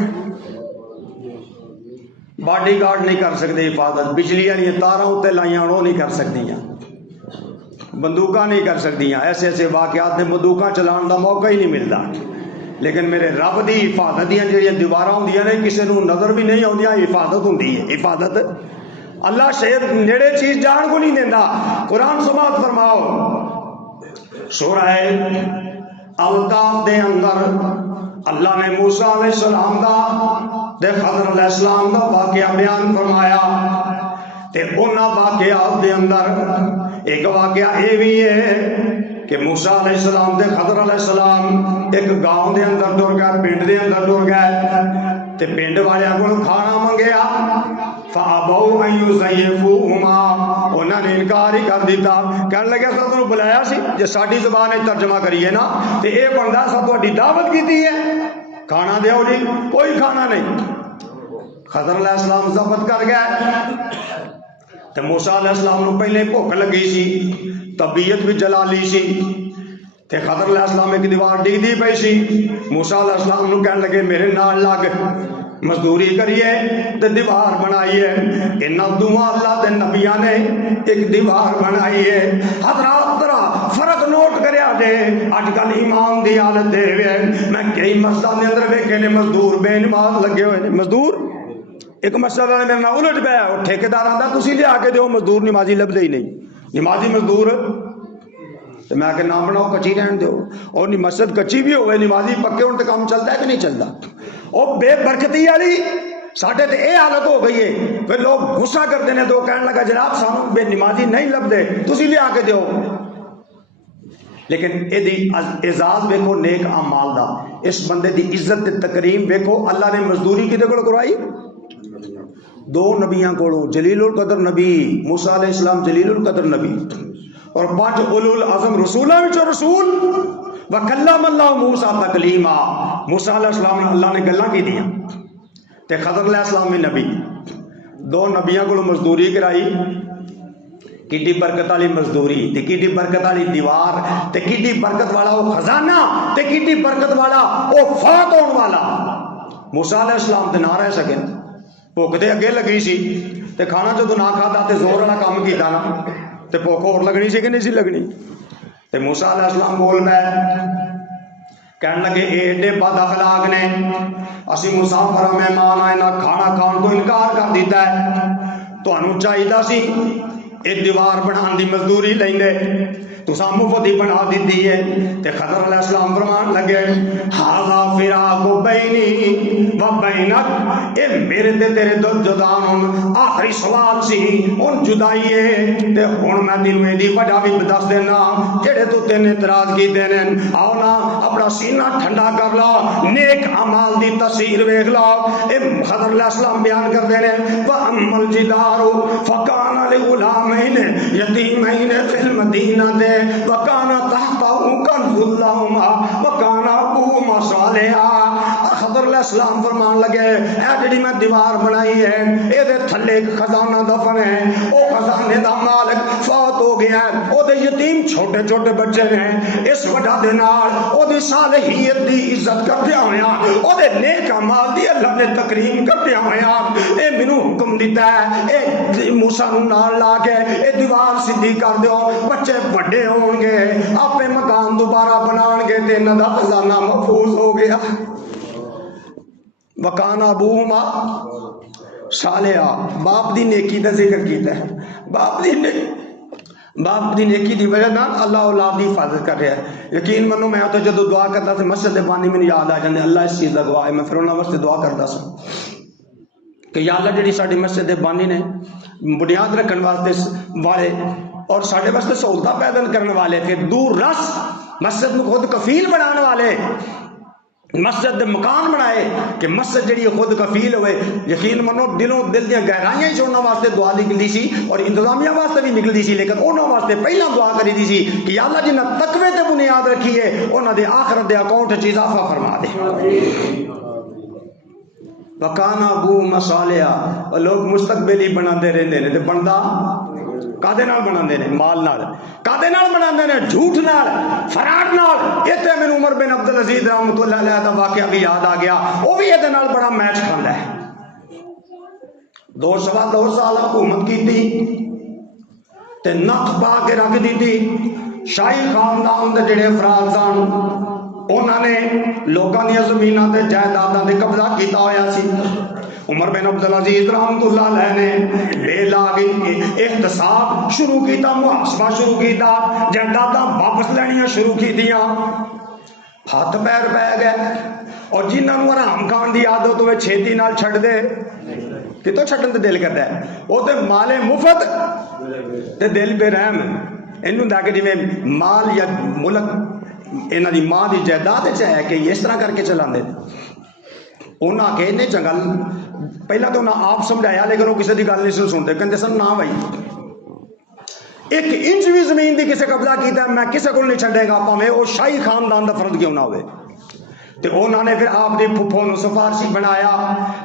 باڈی گارڈ نہیں کر سکتے حفاظت، بجلی والی تاراں اتنے لائیاں وہ نہیں کر سکدیاں، بندوقاں نہیں کر سکدیاں، ایسے ایسے واقعات میں بندوقاں چلان دا موقع ہی نہیں ملتا، لیکن میرے رب دی حفاظت دیاں جڑیاں دیواراں ہوندیاں نے کسے نوں نظر بھی نہیں آندیاں، حفاظت ہوندی ہے، حفاظت اللہ شاید نیڑے چیز جان کو نہیں دیندا۔ قرآن سماعت فرماؤ سورہ الکاف دے اندر اللہ نے موسیٰ علیہ السلام دا تے خضر علیہ السلام دا واقعہ بیان فرمایا، تے انہاں واقعات دے اندر ایک واقعہ یہ بھی ہے کہ موسیٰ علیہ السلام تے خضر علیہ السلام ایک گاؤں دے اندر ٹر گئے، پنڈ دے اندر ٹر گئے، تے پنڈ والے کو کھانا منگیا، فَأَبَوْا أَن يُضَيِّفُوهُمَا، انہوں نے انکار ہی کر دیتا، کہنے لگے سا تنوں بلایا سی جے ساڈی زبان ہے ترجمہ کریے نا تے اے بندہ سا تہاڈی دعوت کیتی ہے، کھانا دیو جی، کوئی کھانا نہیں۔ خضر علیہ السلام ضبط کر گئے تے موسیٰ علیہ السلام نو پہلے بھوک لگی سی، طبیعت بھی جلالی سی، تے خضر علیہ السلام ایک دیوار ڈگ دی پئی سی، موسیٰ علیہ السلام نو کہنے لگے میرے نال لگ مزدوری کریے تے دیوار بنائیے۔ انہاں دوواں اللہ دے نبیاں نے ایک دیوار بنائی ہے۔ حضرات ذرا فرق نوٹ کریا جے، اج کل ایمان دی حالت دے وے، میں کئی مسجداں دے اندر ویکھے نے مزدور بے نماز لگے ہوئے نے، مزدور ایک مسجد والے میرے نال الٹ پیا، وہ ٹھیکیدار آندا تسی لیا کے دیو، مزدور نمازی لبدے ہی نہیں، نمازی مزدور تو میں کہ نہ بناؤ کچی رہن دو، اور مسجد کچی بھی ہوئے نمازی پکے ہونے تو کام چلتا ہے کہ نہیں چلتا؟ اور بے برکتی والی ساڈے تے یہ حالت ہو گئی ہے، پھر لوگ غصہ کرتے ہیں تو کہنے لگا جناب سانو بے نمازی نہیں لبدے تسی لے آ کے دیو۔ لیکن یہ اعزاز ویکھو نیک اعمال دا، اس بندے دی عزت تے تکریم ویکھو، اللہ نے مزدوری کدے کول کروائی؟ دو نبیاں کولوں، جلیل القدر نبی موسیٰ علیہ السلام جلیل القدر نبی، اور 5 اولو العزم رسولاں وچوں رسول، وکلم اللہ موسیٰ تکلیما، موسیٰ علیہ السلام نے اللہ نے گلاں کیتیاں، تے خضر علیہ السلام بھی نبی، دو نبیاں کولوں مزدوری کرائی، کیڈی برکت والی مزدوری تے کیڈی برکت والی دیوار تے کیڈی برکت والا وہ خزانہ تے کیڈی برکت والا وہ فوت ہون والا۔ موسیٰ علیہ السلام تے نہ رہ سکے، بھوک تے اگے لگی سی تے کھانا جدوں نہ کھادا تے زور والا کام کیتا نا تے بھوک اور لگنی سی کہ نہیں سی لگنی؟ تے موسیٰ علیہ السلام بول پئے، کہنے لگے اے ایڈے بد اخلاق نے، اسی مسافر مہمان آئے نہ کھانا کھان تو انکار کر دیتا ہے، تانوں چاہیدا سی اے دیوار بنان دی مزدوری لیندے، تساں مفت ہی بنا دیتی ہے۔ تے خضر علیہ السلام فرمان لگے ھذا فراق بینی و بینک، اے میرے تے تیرے دو جدان آخری سوال سی، ان جدائی ہے تے ہن میں تینوں دی وجہ بھی دس دینا جڑے تو تین اعتراض کیتے نے، آؤ نا اپنا سینہ ٹھنڈا کر لا، نیک اعمال دی تصویر ویکھ لا۔ اے خضر علیہ السلام بیان کردے نے واما الجدار فکان لغلامین یتیمین فی المدینہ وکان تحتہ کنز لہما وکان ابوہما صالحا۔ خضر علیہ السلام فرمان لگے اے جڑی میں دیوار بنائی ہے اے دے تھلے ایک خزانہ دفن ہے، او خزانے دا مالک فوت ہو گیا ہے، او دے یتیم چھوٹے چھوٹے بچے ہیں، اس وجہ دے نال او دی صالحیت دی عزت کردیا ہویا، او دے نیک اعمال دی اللہ نے تکریم کردیا ہویا، اے مینوں حکم دیتا ہے اے موسیٰ نوں نال لا کے اے دیوار سیدھی کر دیو، بچے بڑے ہون گے اپنے مکان دوبارہ بنان گے تے انہاں دا خزانہ محفوظ ہو گیا۔ وکان ابوہما صالحا، باپ دی نیکی دا ذکر کیتا ہے، باپ دی نیکی دی وجہ نال اللہ اولاد دی حفاظت کر رہا ہے۔ یقین منو میں تو جدو دعا کرتا سی مسجد بانی میں یاد آ جاندے اللہ اس چیز دا گواہ ہے، میں پھر انہاں واسطے دعا کرتا سا کہ یا اللہ جڑی ساڈی مسجد بانی نے بنیاد رکھن واسطے والے اور ساڈے واسطے سہولتاں پیدا کرنے والے، پھر دور رس مسجد کو خود کفیل بنانے والے، مسجد دے مکان بنائے کہ مسجد جڑی خود کفیل ہوئے، یقین منو دلوں دل دیا گہرائیاں ہی انہاں واسطے دعا نکلدی سی اور انتظامیہ واسطے بھی نکلدی سی، لیکن انہاں واسطے پہلا دعا کری دی سی کہ یا اللہ جنہاں تقوی تے بنیاد رکھی ہے انہاں دے آخرت دے اکاؤنٹ وچ اضافہ فرما دے۔ وکانا ابوہما صالحا، اور لوگ مستقبل ہی بناندے رہندے نے تے بندا کادے نال بناندے نے؟ مال نال۔ کادے نال بناندے نے؟ جھوٹ نال، فراڈ نال۔ ایتھے مینوں عمر بن عبدالعزیز رحمۃ اللہ علیہ دا واقعہ بھی یاد آ گیا، وہ بھی ایدے نال بڑا میچ کھاندا ہے۔ 2 سال حکومت کیتی تے نک پا کے رکھ دیتی، شاہی خاندان دے جڑے افراد سن انہاں نے لوکاں دی زمیناں تے جائیداداں تے قبضہ کیتا ہویا سی۔ عمر بن عبدالعزیز رحمۃ اللہ علیہ نے بے لاگی احتساب شروع کیتا، محاسبہ شروع کیتا، جائیداداں واپس لینیاں شروع کیتیاں، ہاتھ پیر پہ گئے، اور جنہاں نوں حرام کھان دی عادت ہوئے چھیتی نال چھڈ دے، کتوں چھڈن تے دل کردا ہے، وہ تے مال مفت تے دل بے رحم، اینوں دا کے جویں مال یا ملک انہاں دی ماں دی جائیداد ہے کہ اس طرح کر کے چلاندے، انہاں کہ انہیں چنگل پہلا تو انہاں آپ سمجھایا لیکن وہ کسی دی گل نہیں سنتے، کہندے سن نہ بھائی 1 انچ بھی زمین دی کسے قبضہ کیتا ہے میں کسے کو نہیں چھڈے گا، پاویں وہ شاہی خاندان دا فرد کیوں نہ ہوئے۔ تے انہوں نے پھر آپ دی پھپھو نوں سفارشی بنایا،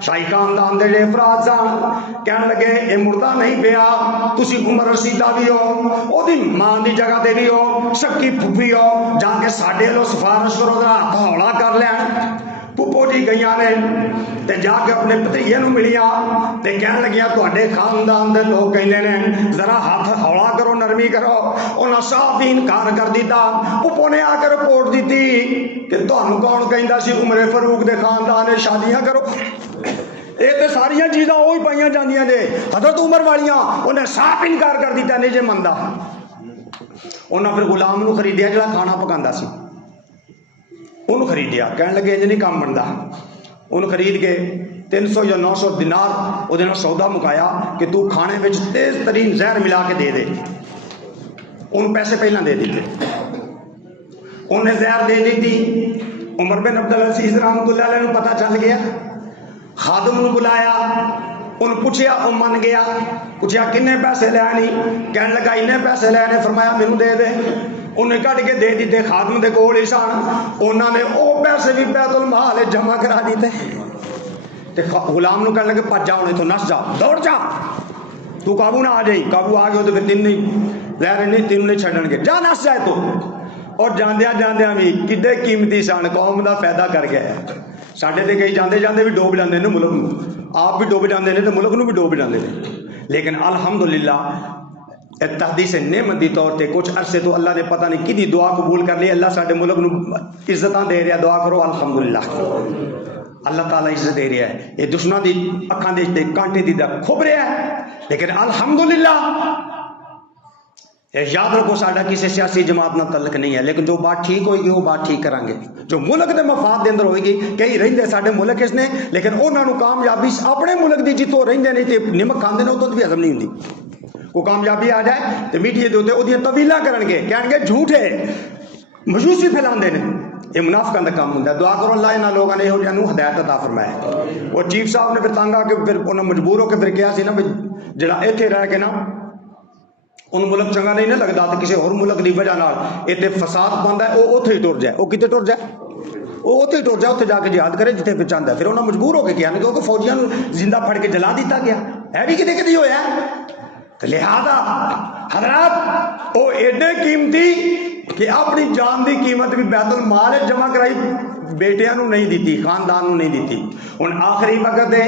شاہی خاندان دے جڑے افراد سن کہن لگے اے مردہ نہیں پیا، تسی عمر رسیدہ بھی ہو، او دی ماں دی جگہ تے بھی ہو، سب کی پھپھی ہو، جا کے ساڈے لو سفارش کرو، ذرا ہاتھ ہولا کر لین۔ پھپھو جی گئیاں نے تے جا کے اپنے بھتیجے نوں ملیاں تے کہن لگیاں تہاڈے خاندان دے لوگ کہندے نے ذرا ہاتھ ہولا کرو، نرمی کرو، انہاں صاف ہی انکار کر دیتا۔ پھپھو نے آ کے رپورٹ دیتی کہ تہانوں کون کہندا سی عمر فاروق دے خاندان شادیاں کرو، یہ تے ساریاں چیزاں وہی پائیاں جاندیاں نے، حضرت عمر والیاں، انہیں صاف انکار کر دیتا نہیں جے مندا۔ انہاں پھر غلام نو خریدیا جڑا کھانا پکاندا سی، انہوں خریدیا، کہنے لگے انج نہیں کام بندا، انہوں خرید کے 300 یا 900 دینار وہ سودا مکایا کہ تو کھانے میں تیز ترین زہر ملا کے دے دے، ان پیسے پہلے دے دیتے، انہیں زہر دے دیتی، عمر بن عبدالعزیز رحمۃ اللہ علیہ پتہ چل گیا، خادم نے بلایا، ان پوچھیا، وہ من گیا، پوچھیا کنے پیسے لے نہیں، کہنے لگا انہیں پیسے لے نے، فرمایا مینوں دے دے، انہیں کٹ کے دے دیتے، خادم دے کول ہی سن، انہوں نے وہ پیسے بھی بیت المال جمع کرا دیتے، تے غلام نو کہنے لگے پج جا، انہیں تو نس جا، دوڑ جا، تو قابو نہ آ جائی، قابو آ گئے تو پھر تین نہیں لے رہے نہیں، تین نہیں چھڑن گے، جا نس جائے تو، اور جاندیاں جاندیاں بھی کڈے قیمتی سن، قوم دا فائدہ کر گئے، ساڈے تے کئی جاندے جاندے بھی ڈوب جاندے نے ملک نو، آپ بھی ڈوب جاندے نے تے ملک نو بھی ڈوب جاندے نے، لیکن الحمدللہ تحدیث نعمت دی طور تے کچھ عرصے تو اللہ نے پتہ نہیں کدی دعا قبول کر لی، اللہ ساڈے ملک نو عزتاں دے رہا، دعا کرو الحمدللہ، اللہ تعالیٰ عزت دے رہا ہے، یہ دشمنوں دی اکھاں دے کانٹے دی کھب رہا ہے، لیکن الحمدللہ یاد رکھو ساڈا کسی سیاسی جماعت نہ تعلق نہیں ہے، لیکن جو بات ٹھیک ہوئے گی وہ بات ٹھیک کریں گے، جو ملک دے مفاد دے اندر ہوئے گی، کئی رہندے ساڈے ملک اس نے، لیکن انہاں نو کامیابی اپنے ملک دی جتوں رہندے نہیں تے نمک کھاندے نے اتوں بھی ہضم نہیں ہوندی، کو کامیابی آ جائے تو میڈیا دے اوتے اودیاں طویلاں کرن گے، کہن گے جھوٹ ہے، مجوسی پھیلاندے نے، یہ منافقاں دا کام ہوندا ہے، دعا کرو اللہ انہاں لوگاں نے یہو جہاں نو ہدایت عطا فرمائے۔ وہ چیف صاحب نے پھر تنگ آ کے پھر انہاں مجبور ہو کے پھر کہا سی نا جڑا ایتھے رہ کے نا ان ملک چنگا نہیں نہ لگتا تو کسی اور ملک کی وجہ اتنے فساد بنتا ہے، وہ اتنے ہی ٹر جائے، وہ کتنے ٹر جائے، وہ اتنے ہی ٹر جائے، اتنے جا کے جہاد کرے جتنے پہ چاہتا ہے، پھر انہوں نے مجبور ہو کے کیا کیونکہ فوجیاں زندہ پھڑ کے جلا دیتا گیا ہے، بھی کتنے کتنے ہوا ہے، لہذا حضرات وہ ایڈے قیمتی کہ اپنی جان دی قیمت بھی بیت المال جمع کرائی، بیٹیاں نو نہیں دیتی، خاندان نو نہیں دیتی، ہن آخری وقت ہے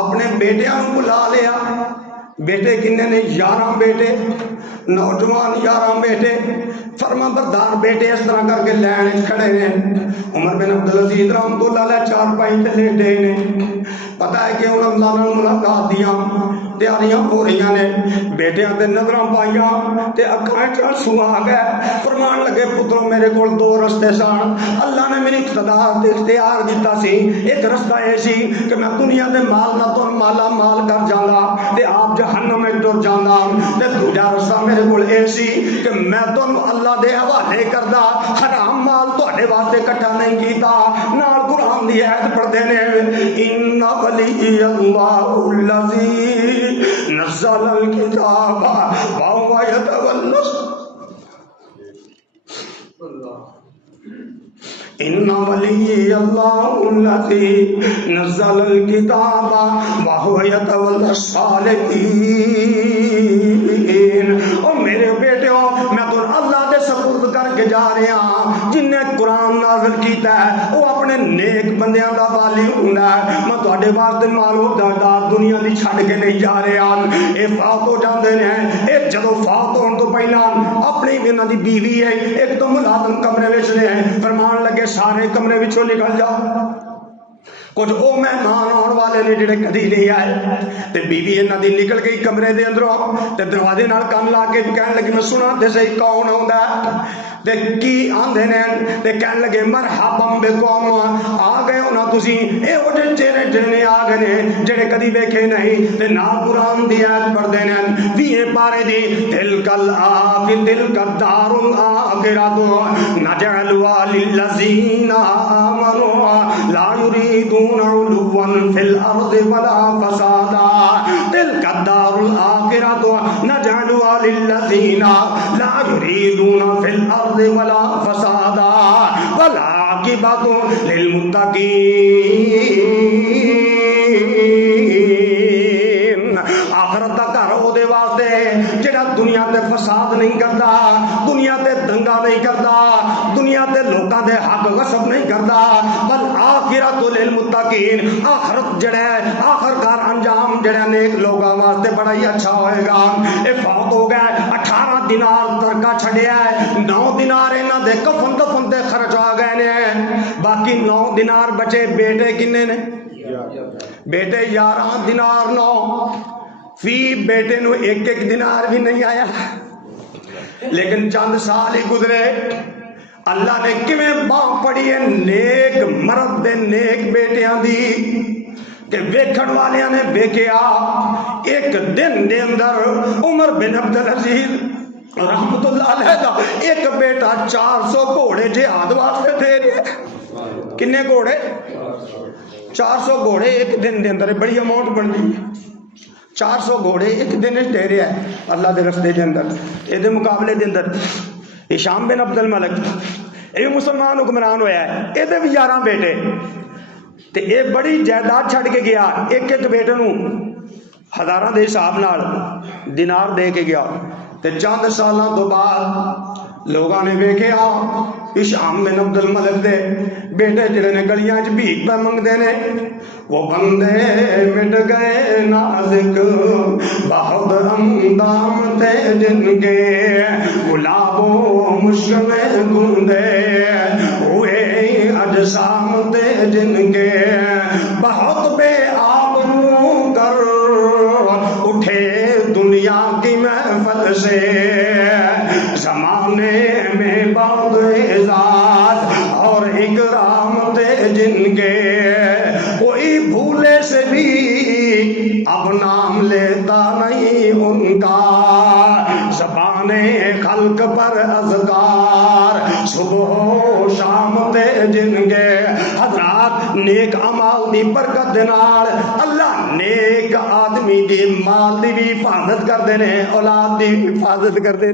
اپنے بیٹیاں نو بلا لیا، بیٹے کنے نے 11 بیٹے، نوجوان 11 بیٹے، فرما بردار بیٹے اس طرح کر کے لین کھڑے ہیں، عمر بن عبدالعزیز رحمۃ اللہ علیہ چار پائی تے لیٹے نے، پتہ ہے کہ انہوں نے اللہ نے ملاقات دیاں تیاریاں ہو رہی نے، بیٹیاں تے نظراں پائیاں تے اکھاں چ آنسو آ گئے، فرمان لگے پترو میرے کول 2 رستے سن، اللہ نے میری اقتدار تے اختیار دیتا سی، ایک رستہ یہ سی کہ میں دنیا دے مال نہ تو مالا مال کر جانا تے آپ جہنم میں ٹر جانا، تے دوجا رستہ میرے کول اے سی کہ میں تانوں اللہ دے حوالے کردا، حرام مال تہاڈے واسطے اکٹھا نہیں کیتا، نال قرآن دی آیت پڑھدے نے، ان ولی اللہ الذی نزل الکتاب وهو يتولى ان ولی اللہ الذی نزل الکتاب وهو يتولى الصالحین، اور میرے بیٹیوں میں تو اللہ دے سپرد کر کے جا رہا ہاں، جن نے قرآن نازل کیتا ہے وہ اپنے نیک بندیاں دا والی ہوندا ہے، میں تواڈے واسطے مال و جائیداد دنیا دی چھڈ کے نہیں جا رہا، اے فوت ہو جاندے نے، اے جدوں فوت ہون تو پہلا اپنی انہاں دی بیوی ہے، ایک تو ملازم کمرے وچ نے، فرمان لگے سارے کمرے وچوں نکل جاؤ، کچھ او مہمان آن والے نے جڑے کدی نہیں آئے، تے بیوی انہاں دی نکل گئی کمرے دے اندروں تے دروازے نال کان لا کے کہن لگی میں سنا تے صحیح کون آوندا تے کی آندے نے، تے کہن لگے مرحبا بکم، آ گئے ہو نا تسی، اے او جے چہرے جنے آ گئے نے جڑے کدی ویکھے نہیں، تے نا قرآن دی آیت پڑھدے نے 20 پارے دی، تلکل دار الآخرۃ نجعلها للذین آمنوا لا یریدون علوا فی الارض ولا فسادا، تلک الدار الآخرۃ نجعلها للذین لا یریدون فی الارض ولا فسادا والعاقبۃ للمتقین، آخرت دا گھر او دے واسطے جڑا دنیا تے فساد نہیں کردا، دنیا تے دنگا نہیں کردا، دنیا تے لوکاں دے حق غصب نہیں کردا، بل آخرت للمتقین، آخرت جڑا ہے آخرکار انجام جڑا نیک لوگاں واسطے بڑا ہی اچھا ہوئے گا۔ اے فوت ہو گئے، 18 دینار ترکہ چھڈیا ہے، 9 دینار انہاں دے کفن دفن تے خرچ آ گئے نے، باقی 9 دینار بچے، بیٹے کنے نے؟ بیٹے 11 دینار 9، فی بیٹے نو 1 دینار بھی نہیں آیا، لیکن چند سال ہی گزرے اللہ نے کیویں باں پڑی ہے نیک مرد دے نیک بیٹیاں دی کہ ویکھن والیاں نے ویکھیا ایک دن دے اندر عمر بن عبدالعزیز رحمت اللہ علیہ دا ایک بیٹا 400 گھوڑے جہاد واسطے دے رہے ہیں. کنے گھوڑے؟ 400 گھوڑے ایک دن دے اندر. بڑی اماؤنٹ بن گئی. 400 گھوڑے ایک دن دے رہے ہیں اللہ دے رستے دے اندر. یہ مقابلے دے اندر ہشام بن عبد الملک یہ مسلمان حکمران ہویا ہے. یہ بھی 11 بیٹے تے یہ بڑی جائیداد چھڑ کے گیا. ایک ایک بیٹے نو ہزاراں دے حساب نال دینار دے کے گیا. تے چند سالاں تو بعد لوگاں نے ویکھیا ہشام بن عبد الملک دے بیٹے جڑے نے گلیاں چ بھیک پہ منگدے نے. وہ بندے مٹ گئے نازک بہت اندام تھے جن کے گلابوں مشک میں گندے ہوئے اجسام تھے جن کے بہت بے آبرو کر اٹھے دنیا کی محفل سے زمانے میں بہت اعزاز اور اکرام تھے جن کے کوئی بھولے سے بھی اب نام لیتا نہیں ان کا. زبان خلق پر اذکار صبح و شام تے جن کے. حضرات نیک اعمال دی برکت دے نال اللہ نیک آدمی دی مال دی بھی حفاظت کردے نے اولاد دی حفاظت کردے.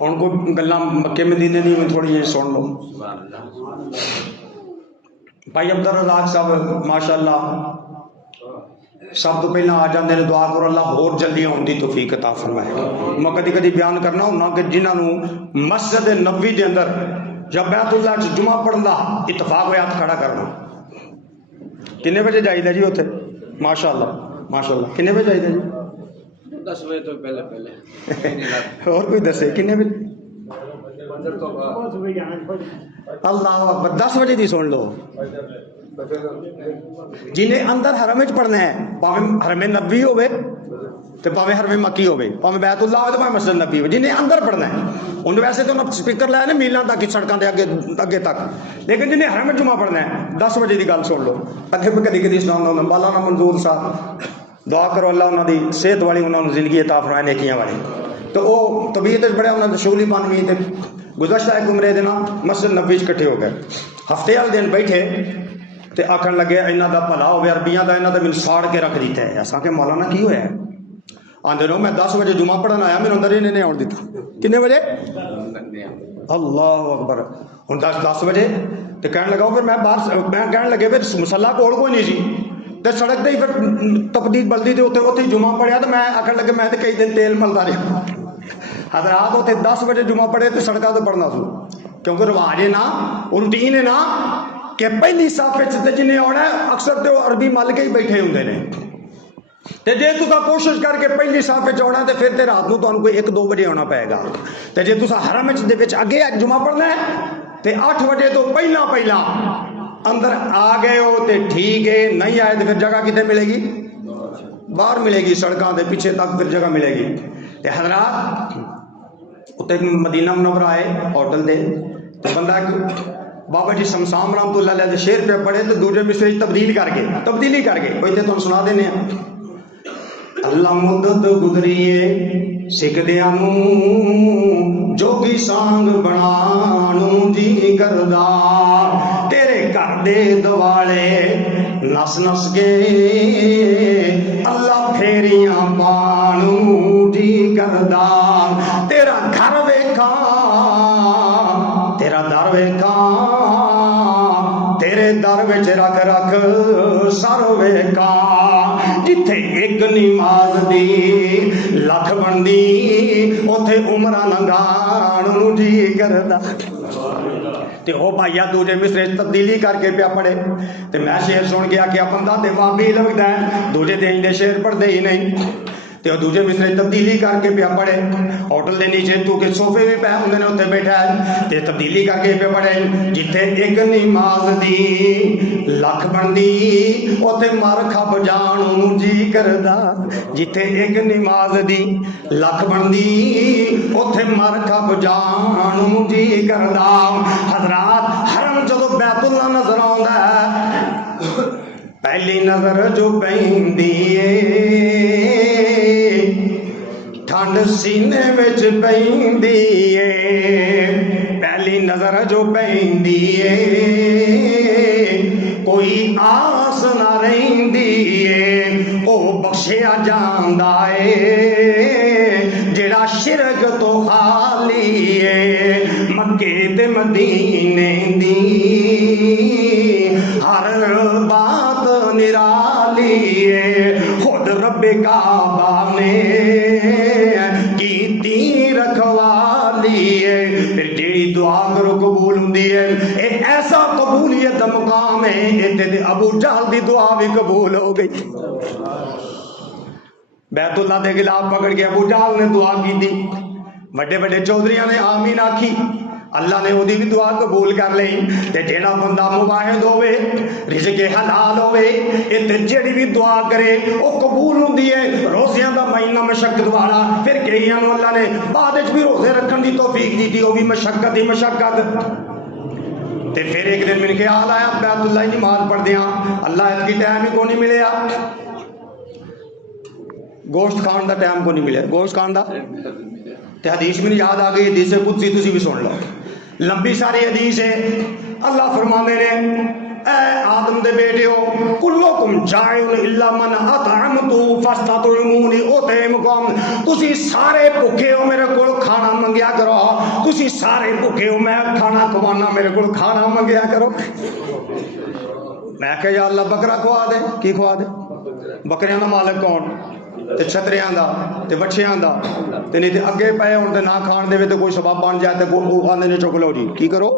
ہن کو گلاں مکے مدینے دی تھوڑی جی سن لو. بھائی عبد الرزاق صاحب ماشاءاللہ سب تو پہلے آ جاندے نے. دعا کرو اللہ اور جلدی آن دی توفیق عطا فرمائے. میں کدی کدی بیان کرنا ہونا کہ جنہاں نو مسجد نبوی دے اندر یا بیت اللہ چ جمعہ پڑھن دا اتفاق ہویا ہاتھ کھڑا کرنا. کنے بجے جائیدا جی اوتھے؟ ماشاءاللہ کنے بجے جائیدا جی؟ 10 بجے تو پہلے اور کوئی دسے کنے بجے؟ اللہ اکبر. 10 بجے دی سن لو. جنہیں اندر حرم وچ پڑھنا ہے پاویں حرم نبوی ہوے تے پاویں حرم مکی ہوے پاویں بیت اللہ ہوے تے پاویں مسجد نبوی ہوے جنہیں اندر پڑھنا ہے ان ویسے تو انہاں سپیکر لائے نے میلاں تک سڑکاں دے اگے تک. لیکن جنہیں حرم جمعہ پڑھنا ہے 10 بجے دی گل سن لو. اگے بھی کدی سناؤں مولانا منظور صاحب دعا کرو اللہ انہاں دی صحت والی انہاں نوں زندگی عطا فرمائے نیکیاں والی. تو وہ طبیعت بڑے انہاں دی شغلی بن گئی تے گزشتہ ایک عمرے دن مسجد نبوی چ کٹھے ہو گئے. ہفتے والے دن بیٹھے تے آکھن لگے انہاں دا بھلا ہوے عربیاں دا انہاں دا مینوں ساڑ کے رکھ دیتا ہے. اساں کہ مولانا کی ہویا ہے؟ آندے نو میں 10 بجے جمعہ پڑھن آیا مینوں اندر انہیں نہیں آن دیتا. کنے بجے؟ اللہ اکبر. ہن 10 بجے تے کہن لگا پھر میں باہر میں کہن لگے پھر مصلی کول کوئی نہیں سی تے سڑک تے ہی پھر تقدیر بلدی تے اوتھے جمعہ پڑھیا تے میں آکھن لگے میں تے کئی دن تیل ملدا رہا. حضرات اوتھے 10 بجے جمعہ پڑھے تے سڑکاں تے پڑھنا سو کیونکہ رواج ہے نا روٹین ہے نا کہ پہلی صف وچ تے جنے آنا اکثر تے عربی مل کے ہی بیٹھے ہوندے نے. تے جے تساں کوشش کر کے پہلی صف وچ آنا تے پھر تے رات نوں تانوں کوئی 1-2 بجے آنا پائے گا. تے جے تساں حرم وچ دے وچ اگے جمعہ پڑھنا ہے تے 8 بجے تو پہلا اندر آ گئے ہو تے ٹھیک ہے, نہیں آئے تو پھر جگہ کتنے ملے گی؟ باہر ملے گی, سڑکاں دے پیچھے تک پھر جگہ ملے گی. تے حضرات اتنے مدینہ منورہ آئے ہوٹل دے تو بندہ بابا جی شمسام رحمت اللہ علیہ شعر پہ پڑھے تو دوسرے مصرے تبدیلی کر کے کوئی تے تم سنا دینے ہیں. اللہ مدت گزریے سکھدیاں نوں جوگی سانگ بنانوں جی کردا, تیرے گھر دے دوالے نس نس کے اللہ پھیریاں پانوں جی کردا, تیرا گھر ویکھاں تیرا در ویکھاں تیرے در وچ رکھ رکھ سر ویکھاں, جتھے ایک نماز دی لکھ بندی اوتھے عمرہ لنگھان جی کردا. تے او بھائیا دوجے مصرے تبدیلی کر کے پیا پڑھے تے میں شعر سن کے آکھیا بندہ تے وابی لگدا ہے, دوجے دن دے شعر پڑھدے ہی نہیں. تے دوجے مصرے تبدیلی کر کے پیا پڑھے ہوٹل دے نیچے تو کہ صوفے بھی پے ہوندے نے اوتے بیٹھا ہے تے تبدیلی کر کے پیا پڑھے جتھے ایک نماز دی لکھ بندی اوتے مر کھپ جان نوں جی کردا جتھے ایک نماز دی لکھ بندی اوتے مر کھپ جان نوں جی کردا حضرات حرم جدو بیت اللہ نظر آوندا ہے پہلی نظر جو پیندی ہے ٹھنڈ سینے وچ پیندی ہے پہلی نظر جو پیندی ہے کوئی آس نہ رہندی ہے او بخشیا جاندا ہے جڑا شرک تو خالی ہے مکے تے مدینے دی ہر بات نرالی ہے خود رب کعبہ نے کیتی رکھوالی ہے پھر جیڑی دعا کرو قبول ہوندی ہے اے ایسا قبولیت دا مقام ہے ایتھے تے ابو جہل دی دعا بھی قبول ہو گئی بیت اللہ دے خلاف پکڑ کے ابو جہل نے دعا کی تھی بڑے بڑے چودھریاں نے آمین آکھی اللہ نے وہ بھی دعا قبول کر لئی تے جیڑا بندہ مواحد ہوئے رزق حلال ہوئے تے جیڑی بھی دعا کرے وہ قبول ہوندی ہے روزیاں دا مہینہ مشقت والا پھر کئیاں نوں اللہ نے بعد وچ بھی روزے رکھن دی توفیق دی وہ بھی مشقت ہی مشقت تے پھر ایک دن میرے خیال آیا بیت اللہ کی نماز پڑھ دیاں اللہ اس کی ٹائم ہی کو نہیں ملیا گوشت کھان دا ٹائم کو نہیں ملیا گوشت کھان دا تے حدیث میں یاد آ گئی حدیث قدسی تسی بھی سن لو لمبی ساری حدیث ہے اللہ فرماندے نے اے آدم دے بیٹیو کلکم جائعون الا من اطعمتو فاستطعمونی اطعمکم تسی سارے بھوکے ہو میرے کول کھانا منگیا کرو تسی سارے بھوکے ہو میں کھانا کھوانا میرے کول کھانا منگیا کرو میں کہ یا اللہ بکرا کھوا دے کی کھوا دے بکریاں دا مالک کون تے چھتریاں دا تے وچھیاں دا تے نہیں تے اگے پئے ہون تے نہ کھان دے تے کوئی سبب بن جائے تے وہ آندے نے چک لو جی کی کرو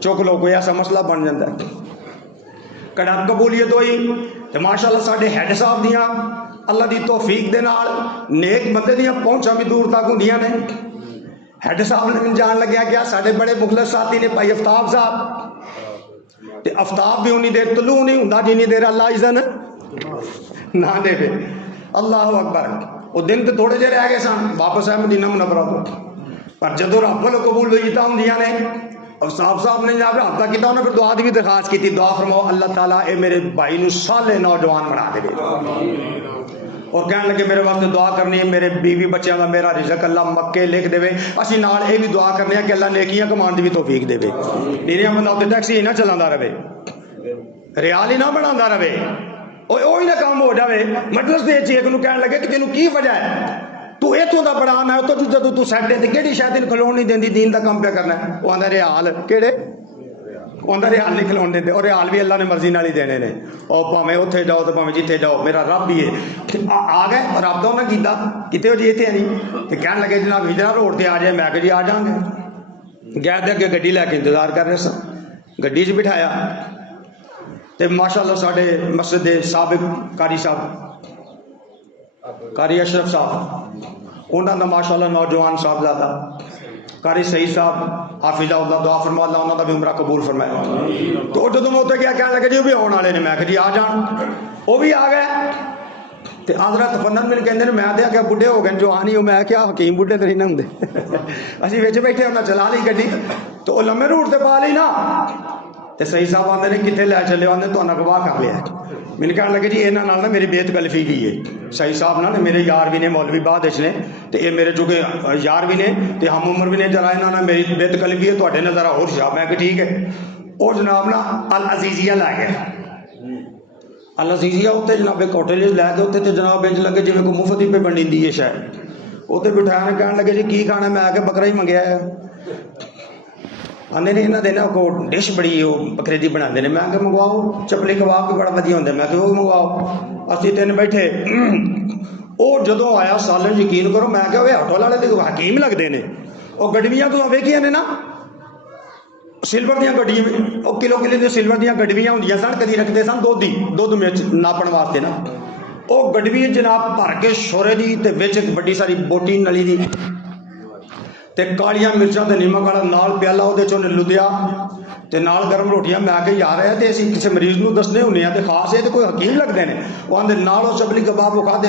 چک لو کوئی ایسا مسئلہ بن جاتا ہے کڑا قبولیت ہوئی تے ماشاءاللہ ساڈے ہیڈ صاحب دیاں اللہ دی توفیق دے نال نیک بندے دیاں پہنچاں بھی دور تک ہوندیاں نے ہیڈ صاحب نے جان لگیا کیا ساڈے بڑے مخلص ساتھی نے بھائی آفتاب صاحب تے آفتاب بھی انہی دیر طلوع نہیں ہوندا جنی دیر اللہ اذن نہ دے دے اللہ اکبر وہ دن تو تھوڑے جے رہ گئے سن واپس ہے مدینہ منورہ تو پر جدو رب والوں قبول ہوئی تا ہوندیاں نے اور صاحب نے جب رابطہ کیتا انہوں نے پھر دعا دی بھی درخواست کی تھی دعا فرماؤ اللہ تعالیٰ اے میرے بھائی نو صالح نوجوان بنا دے اور کہنے لگے میرے واسطے دعا کرنی ہے میرے بیوی بچیاں دا میرا رزق اللہ مکے لکھ دے اسی نال اے بھی دعا کرنے ہیں کہ اللہ نیکیاں کمان دی بھی توفیق دے نیریاں بندہ ہوتے ٹیکسی ہی نہ چلاندہ رہے ریال ہی نہ بناندہ رہے وہی نہ کام ہو جاوے مجلس دے چیئے کہ کہنے لگے کہ تینوں کی وجہ ہے تو ایتھوں دا بڑا میں تو جدو تو سیٹے تے کیڑی شاید ان کھلون نہیں دیندی دین دا کام پہ کرنا ہے وہ آندہ ریال کیڑے وہ آندہ ریال نہیں کھلون دیندے اور ریال بھی اللہ نے مرضی نالی دینے نے اور پاویں اوتھے جاؤ تو پاویں جتھے جاؤ میرا رب بھی ہے آ گئے اور رب تو انہاں کیتا کتے ہو جی ایتھے نہیں تے کہنے لگے جناب ہجرا روڈ تے آ جائے میں کہ جی آ جاؤں گے گئے دے اگے گڈی لے کے انتظار کر رہے سن گڈی چ بٹھایا تے ماشاءاللہ ساڈے مسجد دے سابق قاری صاحب قاری اشرف صاحب انہاں دا ماشاءاللہ نوجوان صاحبزادہ قاری سعید صاحب حافظہ اللہ دعا فرما اللہ انہاں دا بھی عمرہ قبول فرمائے تو جدوں میں اوتے گیا کہنے لگے جی وہ بھی آن والے نے میں کہ جی آ جان وہ بھی آ گئے تے حضرت فنن مل کہندے نے میں تے کہ بڈھے ہو گئے جو آنی ہو میں کیا حکیم بڈھے تے نہیں نہ ہوندے اسی وچ بیٹھے انہاں چلا لی گڈی تو وہ لمبے روٹ تے پا لی نا تے صحیح صاحب آندے نے کتنے لے چلے آندے تو اگواہ کر لیا میں نے کہنے لگے جی یہاں نال نا میری بے تکلفی بھی ہے صحیح صاحب نا میرے یار بھی نے مولوی بادش نے تے یہ میرے چونکہ یار بھی نے تے ہم عمر بھی نے جرا یہاں میری بے تکلفی ہے تھوڑے نظر اور شاہ میں کہ ٹھیک ہے اور جناب نا العزیزیہ لے گئے العزیزیہ اتنے جناب کوٹے لے گئے اتنے تو جناب بینچ لگے جی کوئی مفت ہی پہ بنی دی ہے شاید اتنے بٹھایا نے کہنے لگے جی کی کھانا میں آ کے بکرا ہی منگیا ہے آدھے نے یہاں دینا کو ڈش بڑی وہ بکرے دی بنا دینے میں کہ منگواؤ چپلی کباب بھی بڑا ودیا ہوتا ہے میں کہ وہ منگواؤ اسی تین بیٹھے وہ جدوں آیا سالن یقین کرو میں کہ وہ آٹو والے تو حکیم لگتے ہیں وہ گڈویاں تو ویکھیاں نے نا سلور دیا گڈیاں وہ کلو کلو دیا سلور دیا گڈویاں ہوندیاں سن کدی رکھتے سن دودھ مرچ ناپن واسطے نا ਉਹ ਗੜਵੀ ਜਨਾਬ ਭਰ ਕੇ ਸ਼ੋਰੇ ਦੀ ਤੇ ਵਿੱਚ ਇੱਕ ਵੱਡੀ ਸਾਰੀ ਬੋਟੀ ਨਲੀ ਦੀ ਤੇ ਕਾਲੀਆਂ ਮਿਰਚਾਂ ਤੇ ਨਿੰਮਕ ਵਾਲਾ ਨਾਲ ਪਿਆਲਾ ਉਹਦੇ 'ਚ ਉਹਨੇ ਲੁੱਦਿਆ ਤੇ ਨਾਲ ਗਰਮ ਰੋਟੀਆਂ। ਮੈਂ ਕਿ ਯਾਰ ਇਹ ਤੇ ਅਸੀਂ ਕਿਸੇ ਮਰੀਜ਼ ਨੂੰ ਦੱਸਣੇ ਹੁੰਦੇ ਆ ਤੇ ਖਾਸ ਇਹ ਤੇ ਕੋਈ ਹਕੀਮ ਲੱਗਦੇ ਨੇ। ਉਹ ਆਂਦੇ ਨਾਲ ਉਹ ਚਬਲੀ ਕਬਾਬ ਉਹ ਖਾਦੇ।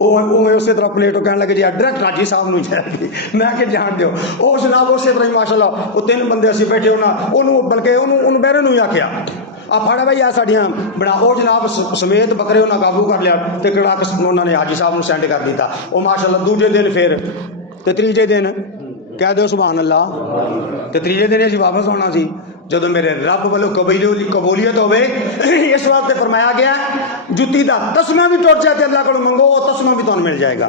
ਉਹ ਉਸੇ ਤਰ੍ਹਾਂ ਪਲੇਟੋਂ ਕਹਿਣ ਲੱਗੇ ਜੀ ਡਾਇਰੈਕਟ ਹਾਜੀ ਸਾਹਿਬ ਨੂੰ ਜਾਏਗੀ। ਮੈਂ ਕਿ ਜਾਣ ਦਿਓ। ਉਹ ਜਨਾਬ ਉਸੇ ਤਰ੍ਹਾਂ ਹੀ ਮਾਸ਼ਾਅੱਲਾ ਉਹ 3 ਬੰਦੇ ਅਸੀਂ ਬੈਠੇ ਉਹਨੂੰ ਬਲਕਿ ਉਹਨੂੰ ਬਹਿਰੇ ਨੂੰ ਹੀ ਆਖਿਆ ਆ ਫੜ ਬਈ ਆ ਸਾਡੀਆਂ ਬਣਾ। ਉਹ ਜਨਾਬ ਸਮੇਤ ਬੱਕਰੇ ਉਹਨਾਂ ਕਾਬੂ ਕਰ ਲਿਆ ਤੇ ਕੜਾਕ ਉਹਨਾਂ ਨੇ ਹਾਜੀ ਸਾਹਿਬ ਨੂੰ ਸੈਂਡ ਕਰ ਦਿੱਤਾ। ਉਹ ਮਾਸ਼ਾਅੱਲਾ ਦੂਜੇ ਦਿਨ ਫਿਰ ਤੇ ਤੀਜੇ ਦਿਨ ਕਹਿ ਦਿਓ ਸੁਭਾਨ ਅੱਲਾ ਤੇ ਤੀਜੇ ਦਿਨ ਅਸੀਂ ਵਾਪਸ ਆਉਣਾ ਸੀ। ਜਦੋਂ ਮੇਰੇ ਰੱਬ ਵੱਲੋਂ ਕਬੂਲੀਅਤ ਹੋਵੇ ਇਸ ਵਾਸਤੇ ਫਰਮਾਇਆ ਗਿਆ ਜੁੱਤੀ ਦਾ ਤਸਮਾ ਵੀ ਟੁੱਟ ਜਾਏ ਤੇ ਅੱਲਾਹ ਕੋਲੋਂ ਮੰਗੋ ਉਹ ਤਸਮਾ ਵੀ ਤੁਹਾਨੂੰ ਮਿਲ ਜਾਏਗਾ।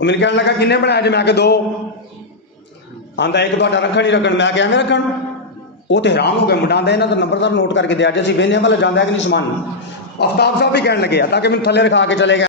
ਉਹ ਮੈਨੂੰ ਕਹਿਣ ਲੱਗਾ ਕਿੰਨੇ ਬਣਾਇਆ ਜੇ? ਮੈਂ ਕਿ 2। ਆਂਦਾ ਇੱਕ ਤੁਹਾਡਾ ਰੱਖਣ ਹੀ ਰੱਖਣ। ਮੈਂ ਕਿਹਾ ਐਵੇਂ ਰੱਖਣ? ਉਹ ਤੇ ਹੈਰਾਨ ਹੋ ਗਿਆ ਮੁੰਡਾ। ਆਂਦਾ ਇਹਨਾਂ ਦਾ ਨੰਬਰਦਾਰ ਨੋਟ ਕਰਕੇ ਦਿਆ ਜੇ, ਅਸੀਂ ਵੇਖਦੇ ਹਾਂ ਭਲਾ ਜਾਂਦਾ ਕਿ ਨਹੀਂ ਸਮਾਨ। ਅਫਤਾਬ ਸਾਹਿਬ ਵੀ ਕਹਿਣ ਲੱਗੇ ਆ ਤਾਂ ਕਿ ਮੈਨੂੰ ਥੱਲੇ ਰਖਾ ਕੇ ਚਲੇ ਗਏ।